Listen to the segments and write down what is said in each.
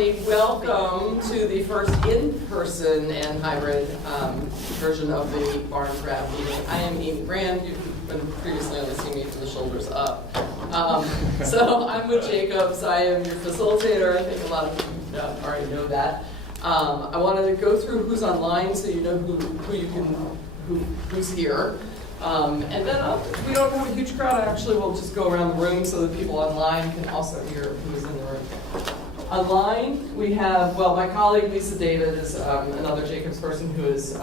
everybody. Welcome to the first in-person and hybrid version of the Barnes RAB meeting. I am Amy Brand. You've been previously only seen me from the shoulders up. So I'm with Jacobs. I am your facilitator. I think a lot of you already know that. I wanted to go through who's online so you know who's here. And then if we don't have a huge crowd, actually we'll just go around the room so that people online can also hear who's in the room. Online, we have, well, my colleague Lisa David is another Jacobs person who is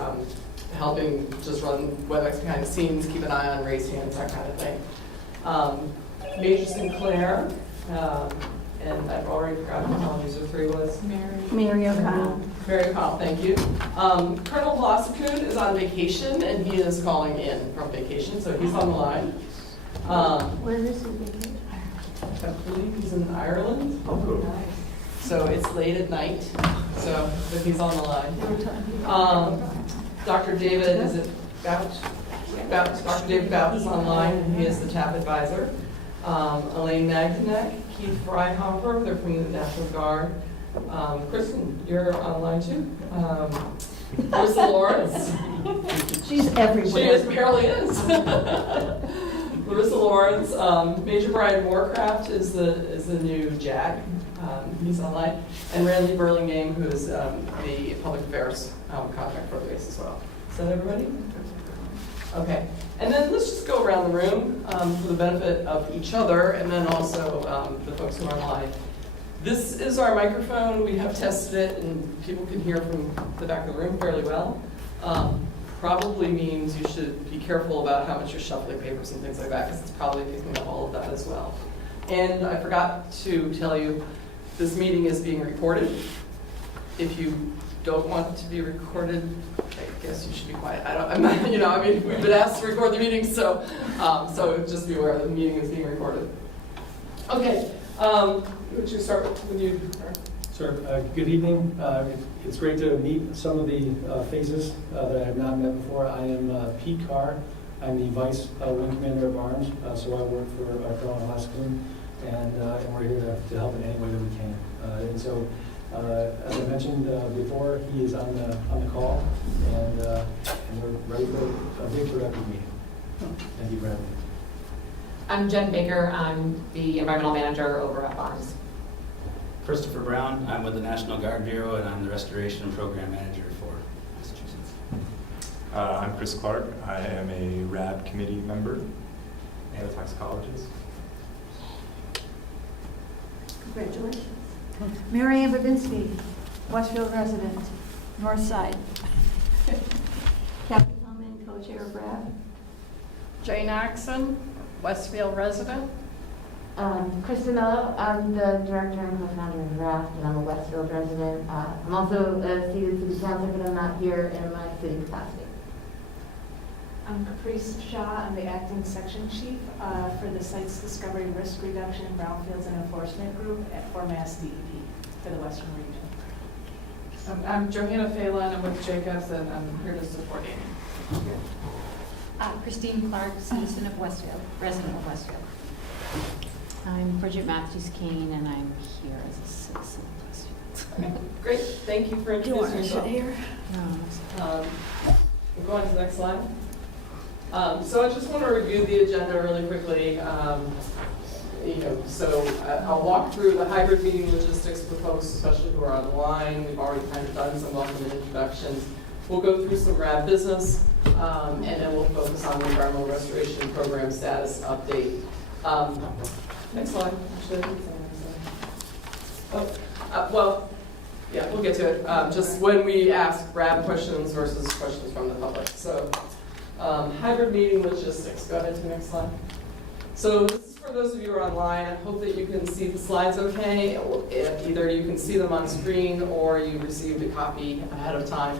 helping just run WebEx behind the scenes, keep an eye on raised hands, that kind of thing. Major Sinclair, and I've already forgotten who all these are three was. Mary O'Connell. Mary O'Connell, thank you. Colonel Blossakut is on vacation, and he is calling in from vacation, so he's on the line. Where is he? I believe he's in Ireland. Oh, cool. So it's late at night, so but he's on the line. Dr. David, is it Bouch? Dr. David Bouch is online, and he is the TAP advisor. Elaine Magdanek, Keith Freihoffer, they're from the National Guard. Kristen, you're online too. Larissa Lawrence. She's everywhere. She apparently is. Larissa Lawrence. Major Brian Moorcraft is the new JAG. He's online. And Randy Burlingame, who is the public affairs contact for the base as well. Is that everybody? Okay. And then let's just go around the room for the benefit of each other and then also the folks who are online. This is our microphone. We have tested it and people can hear from the back of the room fairly well. Probably means you should be careful about how much you're shuffling papers and things like that because it's probably picking up all of that as well. And I forgot to tell you, this meeting is being recorded. If you don't want it to be recorded, I guess you should be quiet. We've been asked to record the meeting, so just be aware the meeting is being recorded. Okay, would you start with you? Sure. Good evening. It's great to meet some of the faces that I have not met before. I am Pete Carr. I'm the Vice Wing Commander of Arms, so I work for Colonel Blossakut, and we're here to help in any way that we can. And so, as I mentioned before, he is on the call, and we're ready for a big productive meeting. Thank you for having me. I'm Jen Baker. I'm the environmental manager over at Barnes. Christopher Brown. I'm with the National Guard Bureau, and I'm the restoration program manager for Massachusetts. I'm Chris Clark. I am a RAB committee member and a toxicologist. Congratulations. Mary Ann Babinski, Westfield resident, North Side. Kathy Hellman, co-chair of RAB. Jane Axon, Westfield resident. Kristen Mello, I'm the director and co-founder of RAFT, and I'm a Westfield resident. I'm also a seated city councilor, but I'm not here in my city capacity. I'm Caprice Shaw. I'm the acting section chief for the Sites Discovery Risk Reduction in Brownfields and Enforcement Group for Mass DEP for the Western region. I'm Johanna Phelan. I'm with Jacobs, and I'm here to support Amy. Christine Clark, citizen of Westfield, resident of Westfield. I'm Bridget Matthews-Kane, and I'm here as a citizen of Westfield. Okay, great. Thank you for introducing yourself. Here? We'll go on to the next slide. So I just want to review the agenda really quickly. I'll walk through the hybrid meeting logistics for folks, especially who are on the line. We've already kind of done some welcome and introductions. We'll go through some RAB business, and then we'll focus on the environmental restoration program status update. Next slide. Actually, I think it's on the next slide. Yeah, we'll get to it. Just when we ask RAB questions versus questions from the public. So, hybrid meeting logistics. Go ahead to the next slide. So this is for those of you who are online. I hope that you can see the slides okay. Either you can see them on screen or you received a copy ahead of time.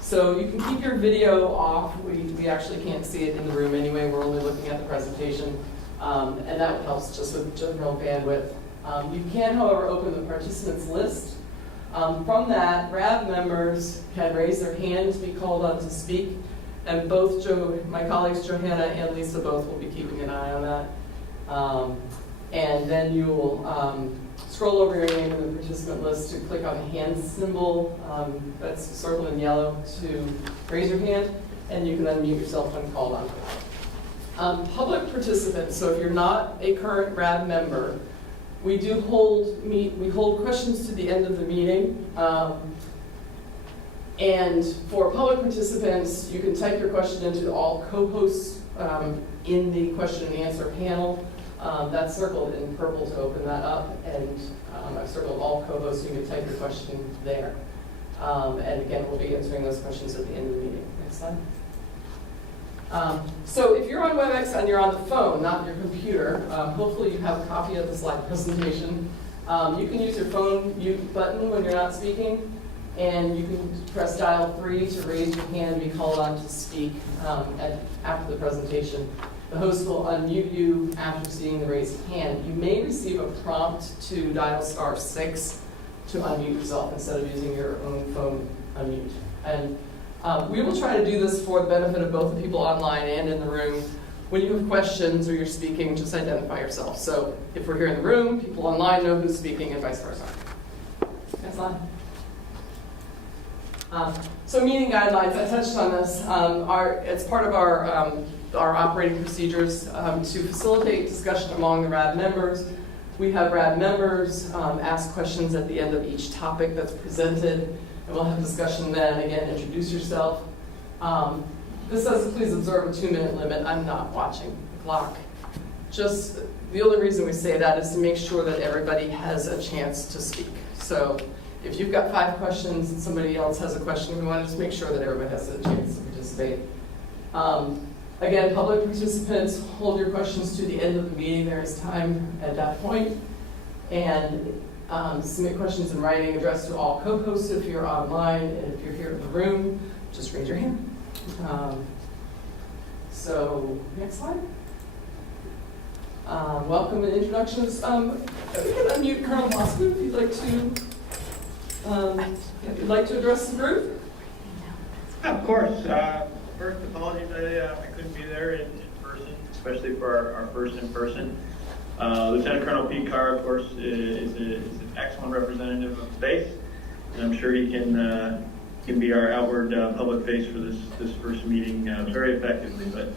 So you can keep your video off. We actually can't see it in the room anyway. We're only looking at the presentation. And that helps just with general bandwidth. You can, however, open the participants list. From that, RAB members can raise their hand to be called on to speak. And both my colleagues Johanna and Lisa both will be keeping an eye on that. And then you will scroll over your name in the participant list to click on the hand symbol that's circled in yellow to raise your hand, and you can unmute yourself when called on. Public participants, so if you're not a current RAB member, we hold questions to the end of the meeting. And for public participants, you can type your question into all co-hosts in the question and answer panel. That's circled in purple to open that up, and I've circled all co-hosts. You can type your question there. And again, we'll be answering those questions at the end of the meeting. Next slide. So if you're on WebEx and you're on the phone, not your computer, hopefully you have a copy of the slide presentation. You can use your phone mute button when you're not speaking, and you can press dial 3 to raise your hand and be called on to speak after the presentation. The host will unmute you after seeing the raised hand. You may receive a prompt to dial *6 to unmute yourself instead of using your own phone unmute. And we will try to do this for the benefit of both the people online and in the room. When you have questions or you're speaking, just identify yourself. So if we're here in the room, people online know who's speaking and vice versa. Next slide. So meeting guidelines, I touched on this. It's part of our operating procedures to facilitate discussion among the RAB members. We have RAB members ask questions at the end of each topic that's presented, and we'll have discussion then. Again, introduce yourself. This says please observe a 2-minute limit. I'm not watching the clock. Just the only reason we say that is to make sure that everybody has a chance to speak. So if you've got 5 questions and somebody else has a question, we want to just make sure that everybody has a chance to participate. Again, public participants, hold your questions to the end of the meeting. There is time at that point. And submit questions in writing addressed to all co-hosts if you're online, and if you're here in the room, just raise your hand. So, next slide. Welcome and introductions. We can unmute Colonel Bosco if you'd like to address the group. Of course. First, apologies I couldn't be there in person, especially for our first in person. Lieutenant Colonel Pete Carr, of course, is an excellent representative of the base, and I'm sure he can be our outward public face for this first meeting very effectively. But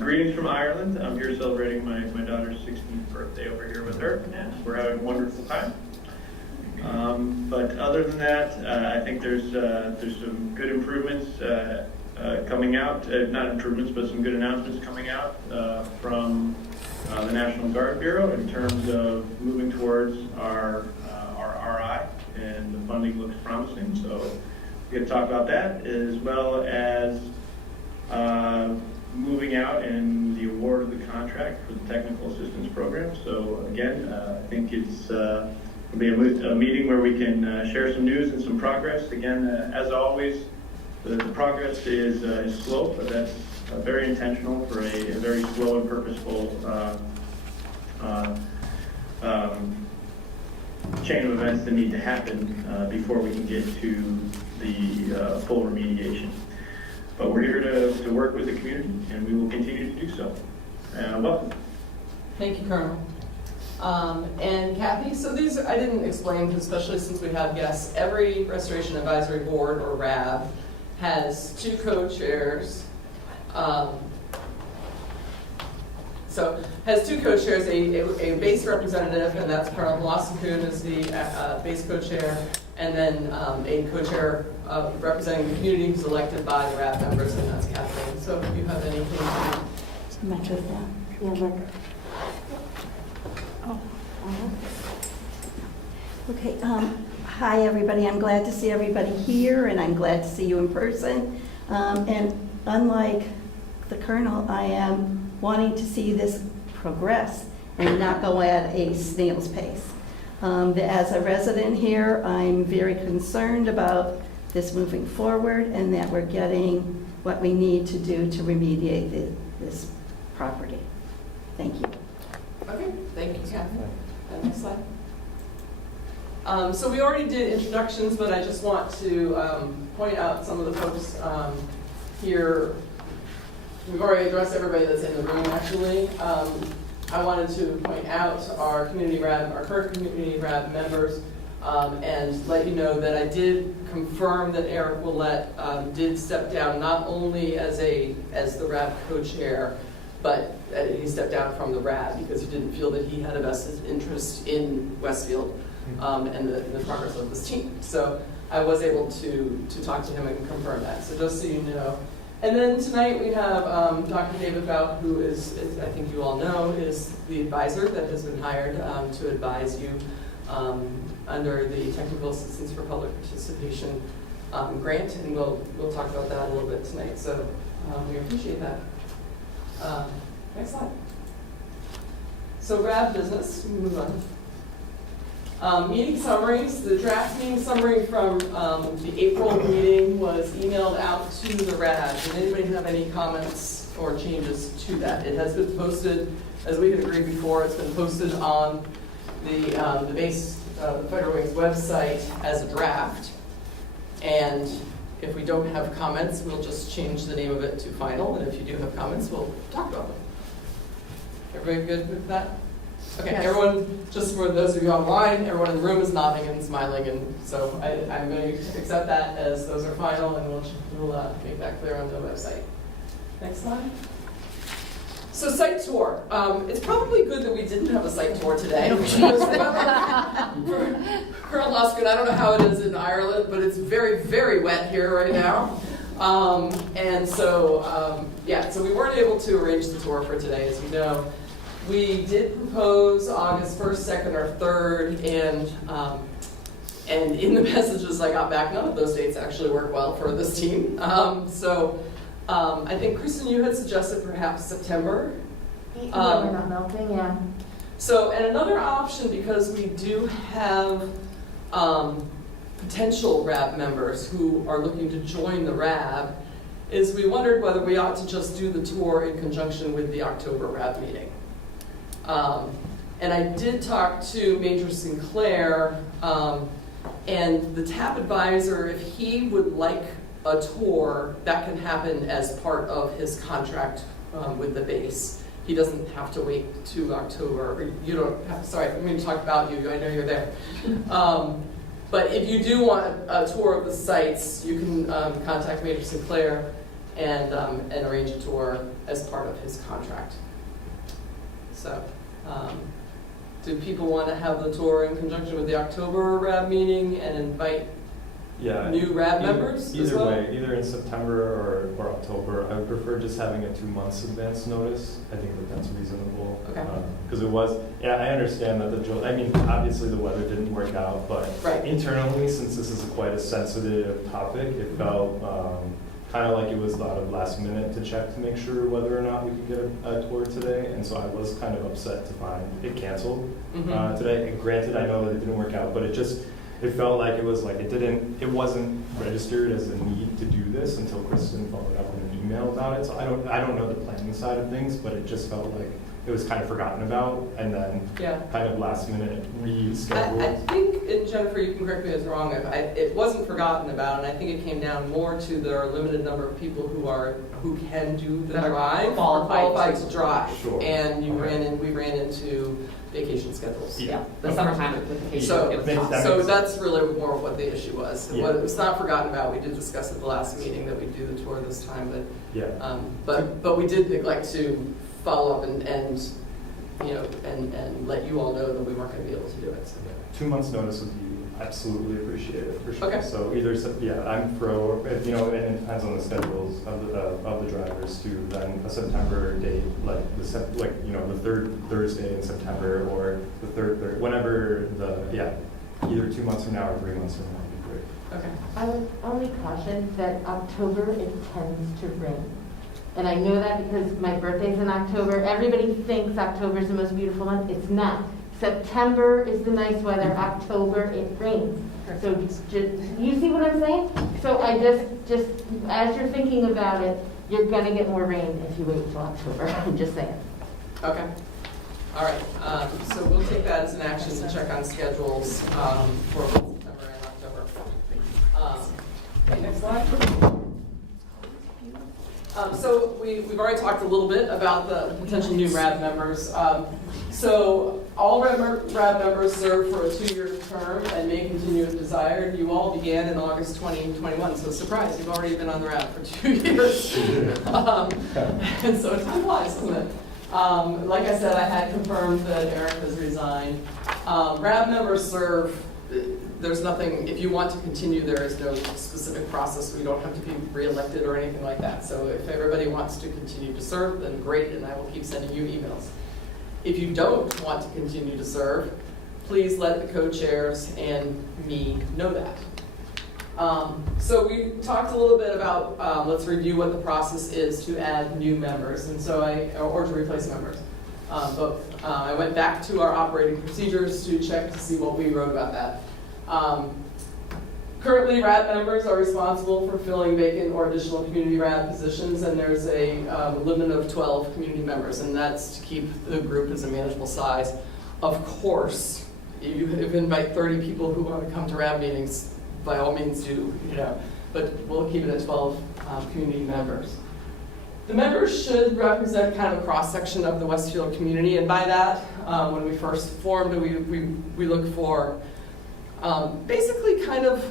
greetings from Ireland. I'm here celebrating my daughter's 16th birthday over here with her, and we're having a wonderful time. But other than that, I think there's some good improvements coming out. Not improvements, but some good announcements coming out from the National Guard Bureau in terms of moving towards our RI, and the funding looks promising. So we're going to talk about that, as well as moving out and the award of the contract for the technical assistance program. So again, I think it's will be a meeting where we can share some news and some progress. Again, as always, the progress is slow, but that's very intentional for a very slow and purposeful chain of events that need to happen before we can get to the full remediation. But we're here to work with the community, and we will continue to do so. Welcome. Thank you, Colonel. And Kathy, so these, I didn't explain, especially since we have guests, every Restoration Advisory Board, or RAB, has 2 co-chairs. So has 2 co-chairs, a base representative, and that's Colonel Blossomkoon is the base co-chair, and then a co-chair representing the community who's elected by the RAB members, and that's Kathleen. So if you have anything Okay, hi everybody. I'm glad to see everybody here, and I'm glad to see you in person. And unlike the Colonel, I am wanting to see this progress and not go at a snail's pace. As a resident here, I'm very concerned about this moving forward, and that we're getting what we need to do to remediate this property. Thank you. Okay, thank you, Kathy. Next slide. So we already did introductions, but I just want to point out some of the folks here. We've already addressed everybody that's in the room, actually. I wanted to point out our community RAB, our current community RAB members, and let you know that I did confirm that Eric Willett did step down not only as the RAB co-chair, but he stepped down from the RAB because he didn't feel that he had a vested interest in Westfield and the progress of this team. So I was able to talk to him and confirm that. So just so you know. And then tonight we have Dr. David Bout, who is, I think you all know, is the advisor that has been hired to advise you under the Technical Assistance for Public Participation grant, and we'll talk about that a little bit tonight. So we appreciate that. Next slide. So RAB business, we move on. Meeting summaries. The draft meeting summary from the April meeting was emailed out to the RAB. Did anybody have any comments or changes to that? It has been posted, as we had agreed before, it's been posted on the Federal Wings website as a draft. And if we don't have comments, we'll just change the name of it to final. And if you do have comments, we'll talk about them. Everybody good with that? Okay, yes. Everyone, just for those of you online, everyone in the room is nodding and smiling, and so I'm going to accept that as those are final, and we'll make that clear on the website. Next slide. So site tour. It's probably good that we didn't have a site tour today. Colonel Luskin, I don't know how it is in Ireland, but it's very, very wet here right now. And so, yeah, so we weren't able to arrange the tour for today, as you know. We did propose August 1st, 2nd, or 3rd, and in the messages I got back, none of those dates actually work well for this team. I think, Kristen, you had suggested perhaps September. We're not melting, yeah. So, and another option, because we do have potential RAB members who are looking to join the RAB, is we wondered whether we ought to just do the tour in conjunction with the October RAB meeting. And I did talk to Major Sinclair, and the TAP advisor, if he would like a tour, that can happen as part of his contract with the base. He doesn't have to wait to October. You don't have, sorry, I'm going to talk about you. I know you're there. But if you do want a tour of the sites, you can contact Major Sinclair and arrange a tour as part of his contract. So, do people want to have the tour in conjunction with the October RAB meeting and invite new RAB members as well? Either way, either in September or October. I would prefer just having a 2 months advance notice. I think that's reasonable. Okay. Because it was, I understand that I mean, obviously the weather didn't work out, but internally, since this is quite a sensitive topic, it felt kind of like it was thought of last minute to check to make sure whether or not we could get a tour today, and so I was kind of upset to find it canceled today. And granted, I know that it didn't work out, but it felt like it wasn't registered as a need to do this until Kristen followed up with an email about it. So I don't know the planning side of things, but it just felt like it was kind of forgotten about, and then kind of last minute rescheduled. I think, and Jennifer, you can correct me if I'm wrong, it wasn't forgotten about, and I think it came down more to there are a limited number of people who can do the drive, qualified to drive. Sure. And we ran into vacation schedules. Yeah, the summertime with vacation. So that's really more what the issue was. Yeah. It's not forgotten about. We did discuss at the last meeting that we'd do the tour this time, but we did neglect to follow up and let you all know that we weren't going to be able to do it. So. 2 months notice would be absolutely appreciated for sure. Okay. So either I'm pro, and it depends on the schedules of the drivers too. Then a September date, the third Thursday in September, or the third whenever either 2 months from now or 3 months from now would be great. Okay. I would only caution that October it tends to rain. And I know that because my birthday's in October. Everybody thinks October is the most beautiful month. It's not. September is the nice weather. October, it rains. So you see what I'm saying? So I just as you're thinking about it, you're going to get more rain if you wait until October. I'm just saying. Okay. All right. So we'll take that as an action to check on schedules for September and October. Okay, next slide. So we've already talked a little bit about the potential new RAB members. So all RAB members serve for a 2-year term and may continue if desired. You all began in August 2021, so surprise, you've already been on the RAB for 2 years. And so time flies, doesn't it? Like I said, I had confirmed that Eric has resigned. RAB members serve, there's nothing, if you want to continue, there is no specific process. We don't have to be reelected or anything like that. So if everybody wants to continue to serve, then great, and I will keep sending you emails. If you don't want to continue to serve, please let the co-chairs and me know that. So we talked a little bit about, let's review what the process is to add new members, and so or to replace members, both. I went back to our operating procedures to check to see what we wrote about that. Currently, RAB members are responsible for filling vacant or additional community RAB positions, and there's a limit of 12 community members, and that's to keep the group as a manageable size. Of course, you invite 30 people who want to come to RAB meetings, by all means do, but we'll keep it at 12 community members. The members should represent kind of a cross-section of the Westfield community, and by that, when we first formed, we look for basically kind of,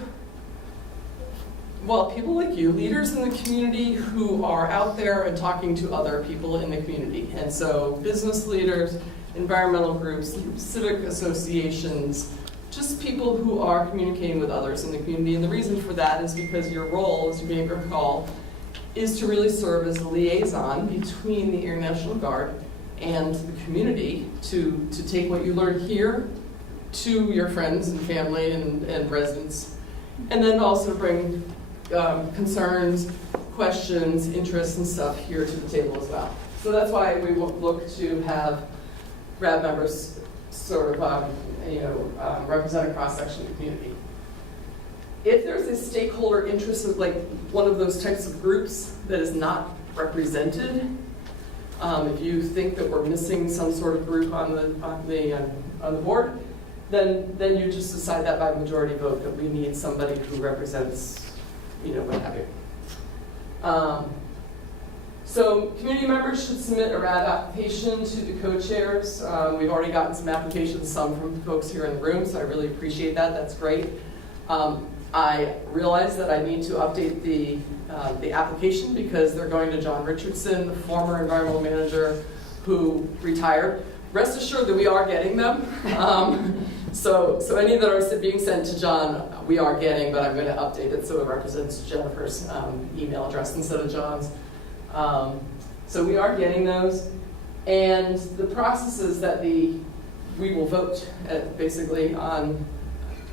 well, people like you, leaders in the community who are out there and talking to other people in the community. And so business leaders, environmental groups, civic associations, just people who are communicating with others in the community. And the reason for that is because your role, as you may recall, is to really serve as a liaison between the Air National Guard and the community to take what you learn here to your friends and family and residents, and then also bring concerns, questions, interests, and stuff here to the table as well. So that's why we look to have RAB members sort of represent a cross-section of the community. If there's a stakeholder interest of like one of those types of groups that is not represented, if you think that we're missing some sort of group on the board, then you just decide that by majority vote that we need somebody who represents, what have you. So community members should submit a RAB application to the co-chairs. We've already gotten some applications, some from folks here in the room, so I really appreciate that. That's great. I realize that I need to update the application because they're going to John Richardson, the former environmental manager who retired. Rest assured that we are getting them. So any that are being sent to John, we are getting, but I'm going to update it so it represents Jennifer's email address instead of John's. So we are getting those. And the process is that we will vote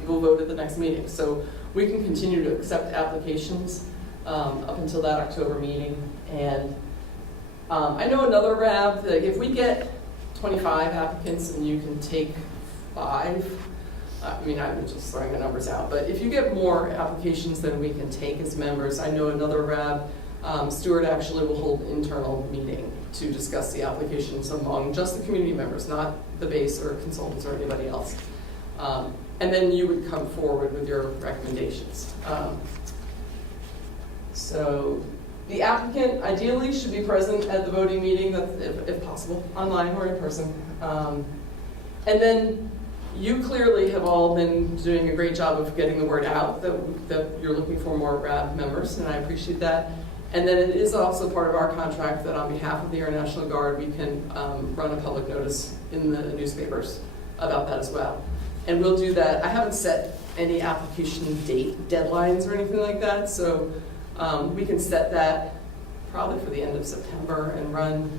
we'll vote at the next meeting. So we can continue to accept applications up until that October meeting. And I know another RAB, that if we get 25 applicants and you can take 5, I'm just throwing the numbers out, but if you get more applications than we can take as members, I know another RAB, Stuart actually will hold an internal meeting to discuss the applications among just the community members, not the base or consultants or anybody else. And then you would come forward with your recommendations. So the applicant ideally should be present at the voting meeting, if possible, online or in person. And then you clearly have all been doing a great job of getting the word out that you're looking for more RAB members, and I appreciate that. And then it is also part of our contract that on behalf of the Air National Guard, we can run a public notice in the newspapers about that as well. And we'll do that. I haven't set any application deadlines or anything like that, so we can set that probably for the end of September and run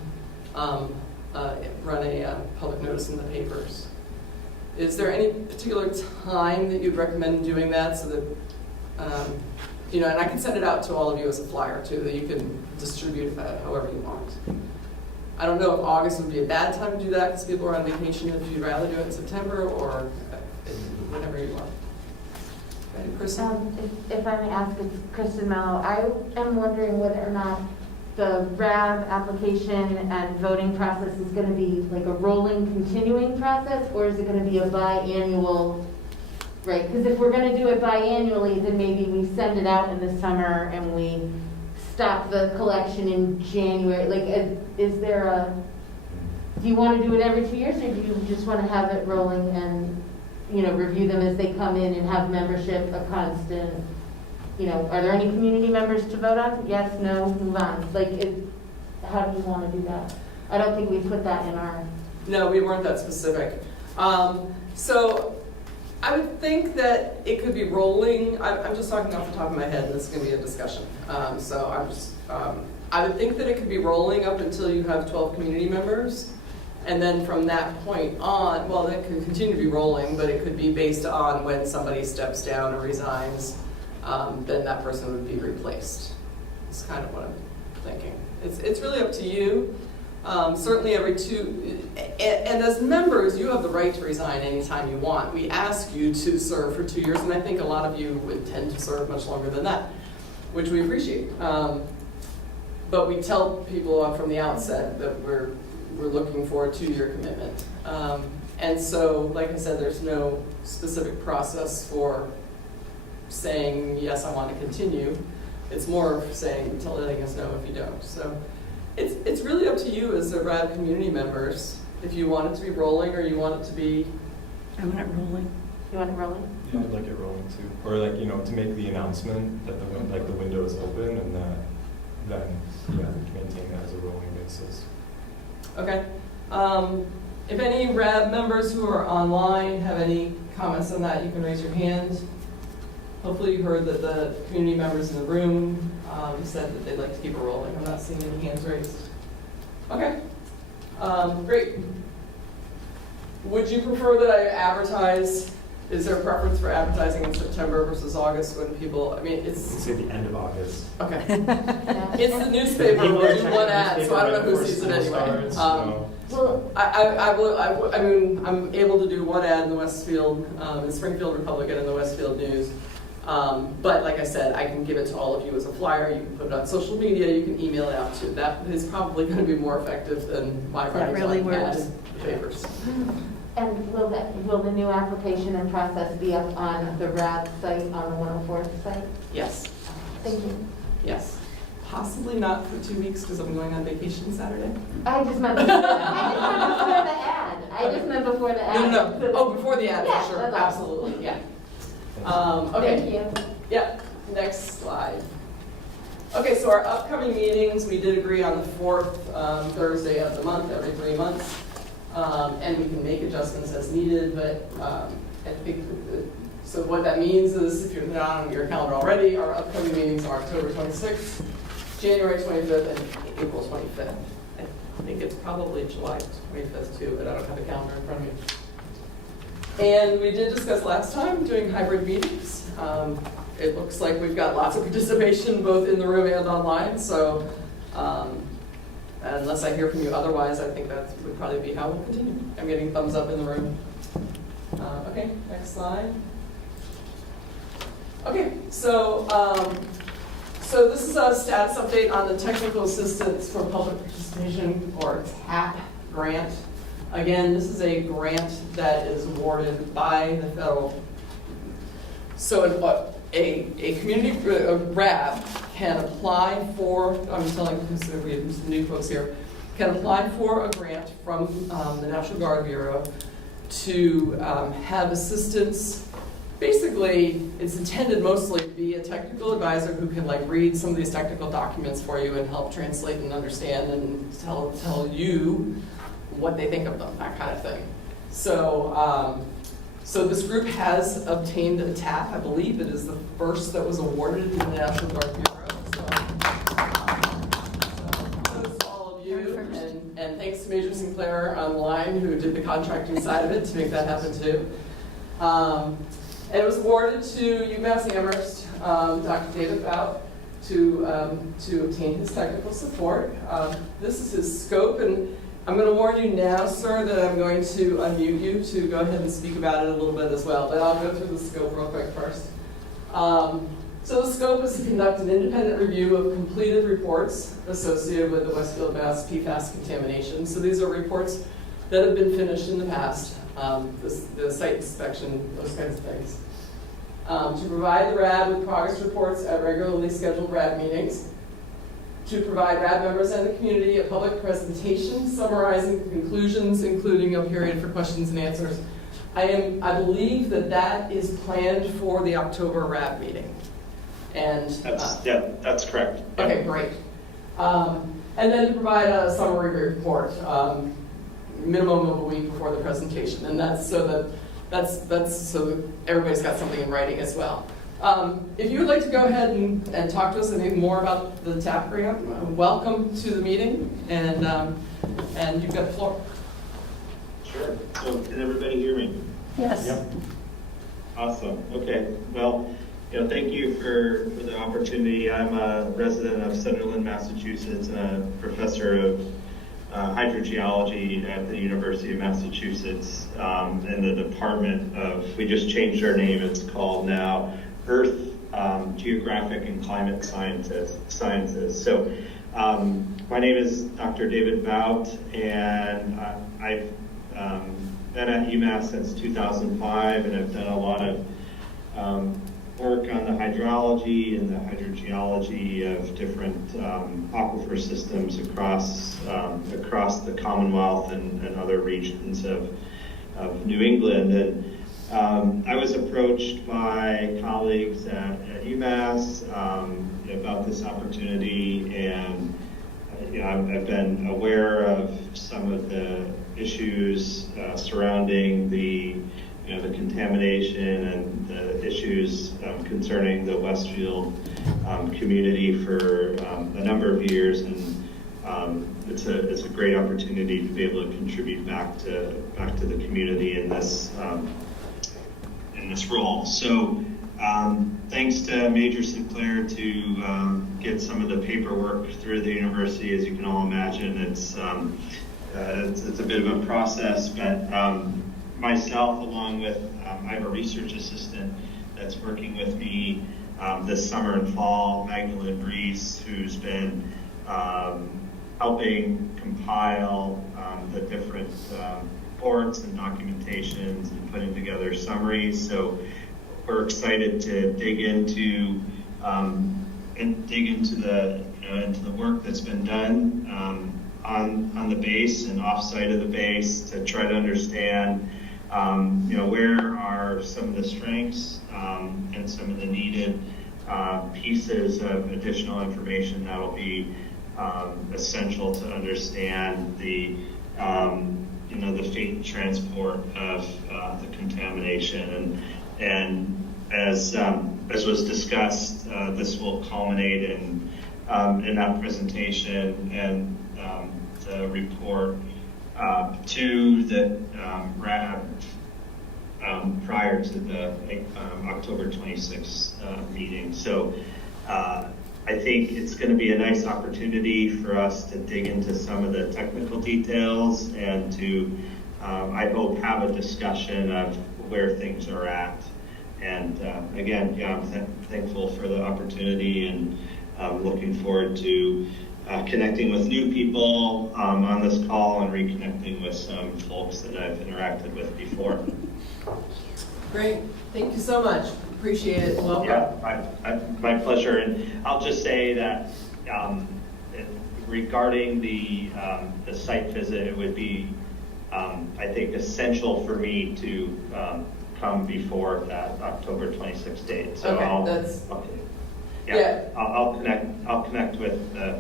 a public notice in the papers. Is there any particular time that you'd recommend doing that so that, and I can send it out to all of you as a flyer too, that you can distribute that however you want. I don't know if August would be a bad time to do that because people are on vacation, if you'd rather do it in September or whenever you want. Ready, Kristen? If I may ask, it's Kristen Mello. I am wondering whether or not the RAB application and voting process is going to be like a rolling, continuing process, or is it going to be a biannual, right? Because if we're going to do it biannually, then maybe we send it out in the summer and we stop the collection in January? Like, is there do you want to do it every 2 years, or do you just want to have it rolling and, review them as they come in and have membership a constant, are there any community members to vote on? Yes, no, move on. Like, how do you want to do that? I don't think we put that in our... No, we weren't that specific. So I would think that it could be rolling. I'm just talking off the top of my head, and this is going to be a discussion. I would think that it could be rolling up until you have 12 community members. And then from that point on, well, that could continue to be rolling, but it could be based on when somebody steps down or resigns, then that person would be replaced. It's kind of what I'm thinking. It's really up to you. Certainly every and as members, you have the right to resign anytime you want. We ask you to serve for 2 years, and I think a lot of you would tend to serve much longer than that, which we appreciate. But we tell people from the outset that we're looking for a 2-year commitment. And so, like I said, there's no specific process for saying, yes, I want to continue. It's more saying, letting us know if you don't. So it's really up to you as the RAB community members, if you want it to be rolling or you want it to be... I want it rolling. You want it rolling? Yeah, I'd like it rolling too. Or to make the announcement that the window is open, and then maintain that as a rolling basis. Okay. If any RAB members who are online have any comments on that, you can raise your hand. Hopefully you heard that the community members in the room said that they'd like to keep it rolling. I'm not seeing any hands raised. Okay. Great. Would you prefer that I advertise? Is there a preference for advertising in September versus August when people, Let's say the end of August. Okay. It's the newspaper, we'll do one ad, so I don't know who sees it anyway. Well, I'm able to do one ad in the Westfield, in Springfield Republican and the Westfield News. But like I said, I can give it to all of you as a flyer. You can put it on social media. You can email it out to. That is probably going to be more effective than my writing really ad works. in the papers. and will the new application and process be up on the RAB site, on the 104th site? Yes. Thank you. Yes. Possibly not for 2 weeks because I'm going on vacation Saturday. I just meant before the ad. I just meant before the ad. No. Oh, before the ad, Yeah, for sure. that's all. Absolutely. Yeah. Okay. Thank you. Yeah, next slide. Okay, so our upcoming meetings, we did agree on the 4th Thursday of the month, every 3 months. And we can make adjustments as needed, but I think, so what that means is, if you're not on your calendar already, our upcoming meetings are October 26th, January 25th, and April 25th. I think it's probably July 25th too, but I don't have a calendar in front of me. And we did discuss last time doing hybrid meetings. It looks like we've got lots of participation both in the room and online, so unless I hear from you otherwise, I think that would probably be how we'll continue. I'm getting thumbs up in the room. Okay, next slide. Okay, so this is a status update on the Technical Assistance for Public Participation, or TAP grant. Again, this is a grant that is awarded by the federal. So a community RAB can apply for, I'm telling you because we have some new folks here, can apply for a grant from the National Guard Bureau to have assistance. Basically, it's intended mostly to be a technical advisor who can read some of these technical documents for you and help translate and understand and tell you what they think of them, that kind of thing. So, so this group has obtained a TAP. I believe it is the first that was awarded in the National Guard Bureau. So kudos to all of you, and thanks to Major Sinclair online who did the contracting side of it to make that happen too. And it was awarded to UMass Amherst, Dr. David Bout, to obtain his technical support. This is his scope, and I'm going to warn you now, sir, that I'm going to unmute you to go ahead and speak about it a little bit as well, but I'll go through the scope real quick first. So the scope is to conduct an independent review of completed reports associated with the Westfield Mass PFAS contamination. So these are reports that have been finished in the past, the site inspection, those kinds of things. To provide the RAB with progress reports at regularly scheduled RAB meetings. to provide RAB members and the community a public presentation summarizing the conclusions, including a period for questions and answers. I believe that is planned for the October RAB meeting. And that's correct. okay, great. And then to provide a summary report, minimum of a week before the presentation, and that's so that everybody's got something in writing as well. If you would like to go ahead and talk to us anything more about the TAP grant, welcome to the meeting, and you've got the floor. Sure. So can everybody hear me? Yes. Yep. Awesome. Okay. Well, thank you for the opportunity. I'm a resident of Sunderland, Massachusetts, and a professor of hydrogeology at the University of Massachusetts in the department of, we just changed our name, it's called now Earth Geographic and Climate Sciences. So my name is Dr. David Bout, and I've been at UMass since 2005, and I've done a lot of work on the hydrology and the hydrogeology of different aquifer systems across the Commonwealth and other regions of New England. And I was approached by colleagues at UMass about this opportunity, and I've been aware of some of the issues surrounding the contamination and the issues concerning the Westfield community for a number of years, and it's a great opportunity to be able to contribute back to the community in this role. So thanks to Major Sinclair to get some of the paperwork through the university. As you can all imagine, it's a bit of a process, but myself, along with, I have a research assistant that's working with me this summer and fall, Magdalene Brees, who's been helping compile the different reports and documentations and putting together summaries. So we're excited to dig into the work that's been done on the base and off-site of the base to try to understand where are some of the strengths and some of the needed pieces of additional information that will be essential to understand the fate and transport of the contamination. And as was discussed, this will culminate in that presentation and the report to the RAB prior to the October 26th meeting. So I think it's going to be a nice opportunity for us to dig into some of the technical details and to, I hope, have a discussion of where things are at. And again, I'm thankful for the opportunity, and looking forward to connecting with new people on this call and reconnecting with some folks that I've interacted with before. Great. Thank you so much. Appreciate it. Welcome. Yeah, my pleasure. And I'll just say that regarding the site visit, it would be, I think, essential for me to come before that October 26th date. So okay, I'll connect with the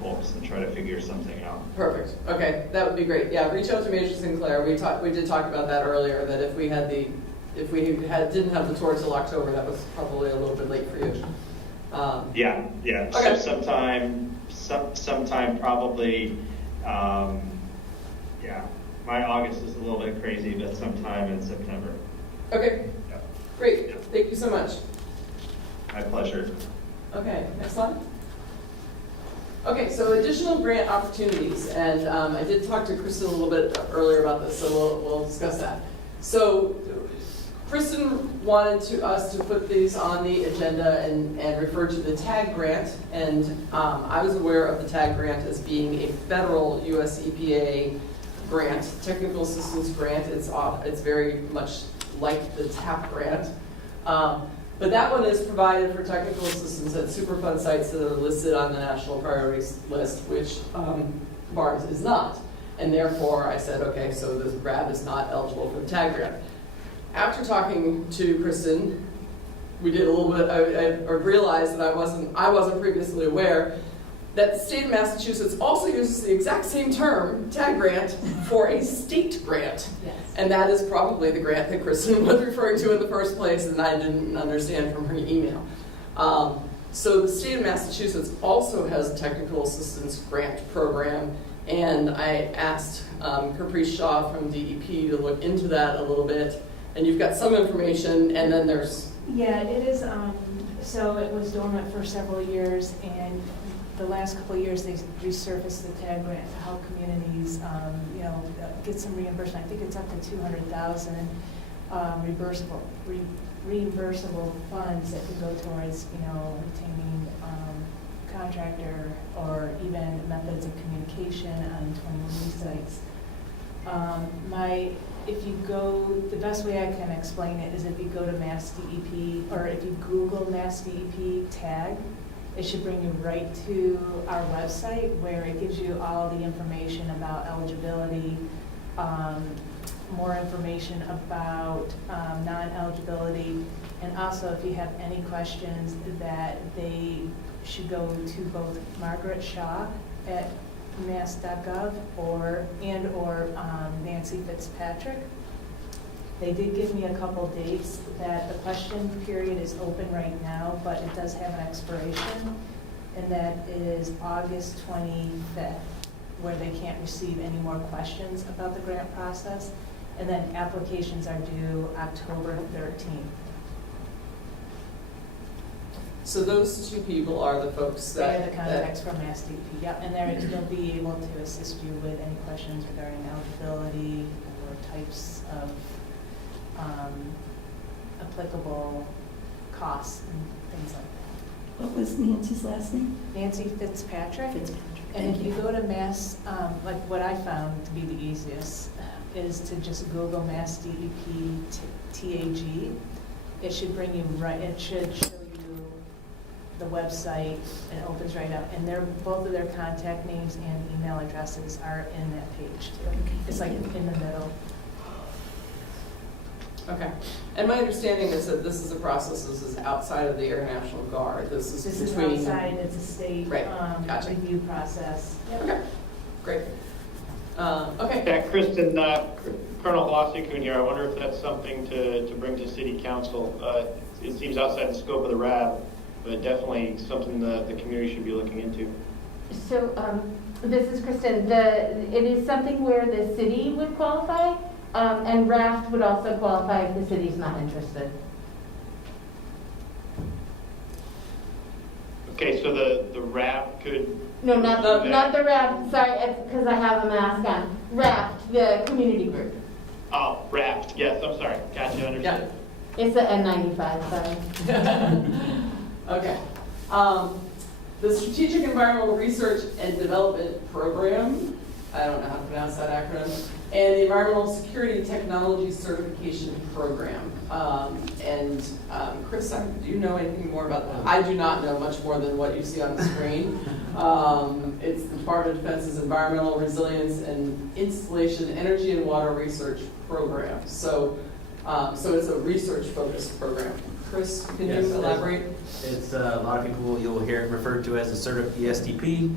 folks and try to figure something out. Perfect. Okay, that would be great. Yeah, reach out to Major Sinclair. We did talk about that earlier. That if we didn't have the tour till October, that was probably a little bit late for you. Yeah. Okay. So sometime probably. My August is a little bit crazy, but sometime in September. Okay. Yeah. Great. Yeah. Thank you so much. My pleasure. Okay, next slide. Okay, so additional grant opportunities, and I did talk to Kristen a little bit earlier about this, so we'll discuss that. So Kristen wanted us to put these on the agenda and refer to the TAG grant, and I was aware of the TAG grant as being a federal US EPA grant, technical assistance grant. It's very much like the TAP grant. But that one is provided for technical assistance at Superfund sites that are listed on the national priorities list, which Barnes is not. And therefore, I said, okay, so the RAB is not eligible for the TAG grant. After talking to Kristen, we did a little bit, I realized that I wasn't previously aware that the state of Massachusetts also uses the exact same term, TAG grant, for a state grant. Yes. And that is probably the grant that Kristen was referring to in the first place, and I didn't understand from her email. So the state of Massachusetts also has a technical assistance grant program, and I asked Caprice Shaw from DEP to look into that a little bit. And you've got some information, and then there's... Yeah, it is, so it was dormant for several years, and the last couple of years they resurfaced the TAG grant to help communities, get some reimbursement. I think it's up to $200,000 reimbursable funds that could go towards, retaining contractor or even methods of communication on 21 sites. If you go, the best way I can explain it is if you go to Mass DEP, or if you Google Mass DEP TAG, it should bring you right to our website where it gives you all the information about eligibility, more information about non-eligibility, and also if you have any questions that they should go to both Margaret Shaw at mass.gov or Nancy Fitzpatrick. They did give me a couple dates that the question period is open right now, but it does have an expiration, and that is August 25th, where they can't receive any more questions about the grant process, and then applications are due October 13th. So those two people are the folks that... They're the contacts from Mass DEP, yep, and they'll be able to assist you with any questions regarding eligibility or types of applicable costs and things like that. What was Nancy's last name? Nancy Fitzpatrick. Fitzpatrick. And if you go to Mass, like what I found to be the easiest is to just Google Mass DEP TAG. It should bring you right, it should show you the website, and it opens right up. And both of their contact names and email addresses are in that page too. Okay, It's like thank you. in the middle. Okay. And my understanding is that this is a process, this is outside of the Air National Guard. This is between... outside, it's a state Right. Gotcha. review process. Yep. Okay, great. Okay. Yeah, Kristen, Colonel Glossy-Kuhn here. I wonder if that's something to bring to City Council. It seems outside the scope of the RAB, but definitely something the community should be looking into. So this is Kristen. It is something where the city would qualify, and RAFT would also qualify if the city's not interested. Okay, so the RAB could... No, not the RAFT. Sorry, it's because I have a mask on. RAFT, the community group. Oh, RAFT. Yes, I'm sorry. Gotcha, understood. Yeah. It's a N95, sorry. Okay. The Strategic Environmental Research and Development Program, I don't know how to pronounce that acronym, and the Environmental Security Technology Certification Program. Chris, do you know anything more about that? I do not know much more than what you see on the screen. It's the Department of Defense's Environmental Resilience and Installation Energy and Water Research Program. So it's a research-focused program. Chris, can you elaborate? It's a lot of people, you'll hear it referred to as a CERTIP ESTP.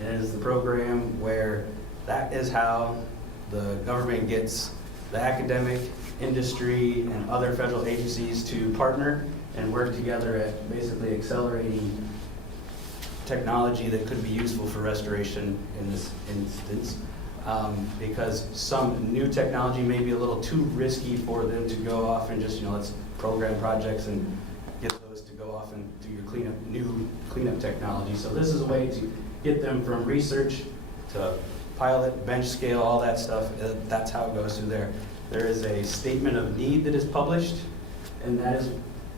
It is the program where that is how the government gets the academic, industry, and other federal agencies to partner and work together at basically accelerating technology that could be useful for restoration in this instance. Because some new technology may be a little too risky for them to go off and just, let's program projects and get those to go off and do your new cleanup technology. So this is a way to get them from research to pilot, bench scale, all that stuff. That's how it goes through there. There is a statement of need that is published, and that is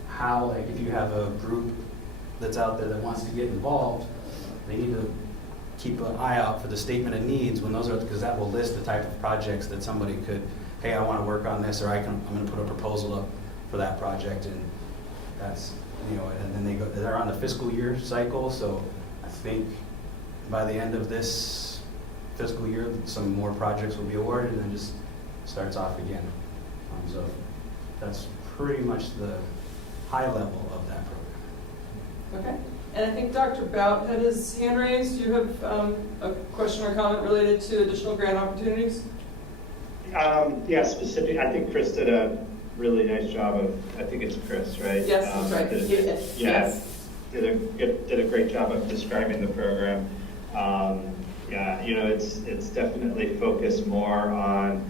how, like, if you have a group that's out there that wants to get involved, they need to keep an eye out for the statement of needs when those are, because that will list the type of projects that somebody could, hey, I want to work on this, or I'm going to put a proposal up for that project, and that's, and then they're on the fiscal year cycle, so I think by the end of this fiscal year, some more projects will be awarded and then just starts off again. So that's pretty much the high level of that program. Okay. And I think Dr. Bout had his hand raised. Do you have a question or comment related to additional grant opportunities? Yeah, specific. I think Chris did a really nice job of. I think it's Chris, right? Yes, that's right. Yes. Did a great job of describing the program. Yeah, it's definitely focused more on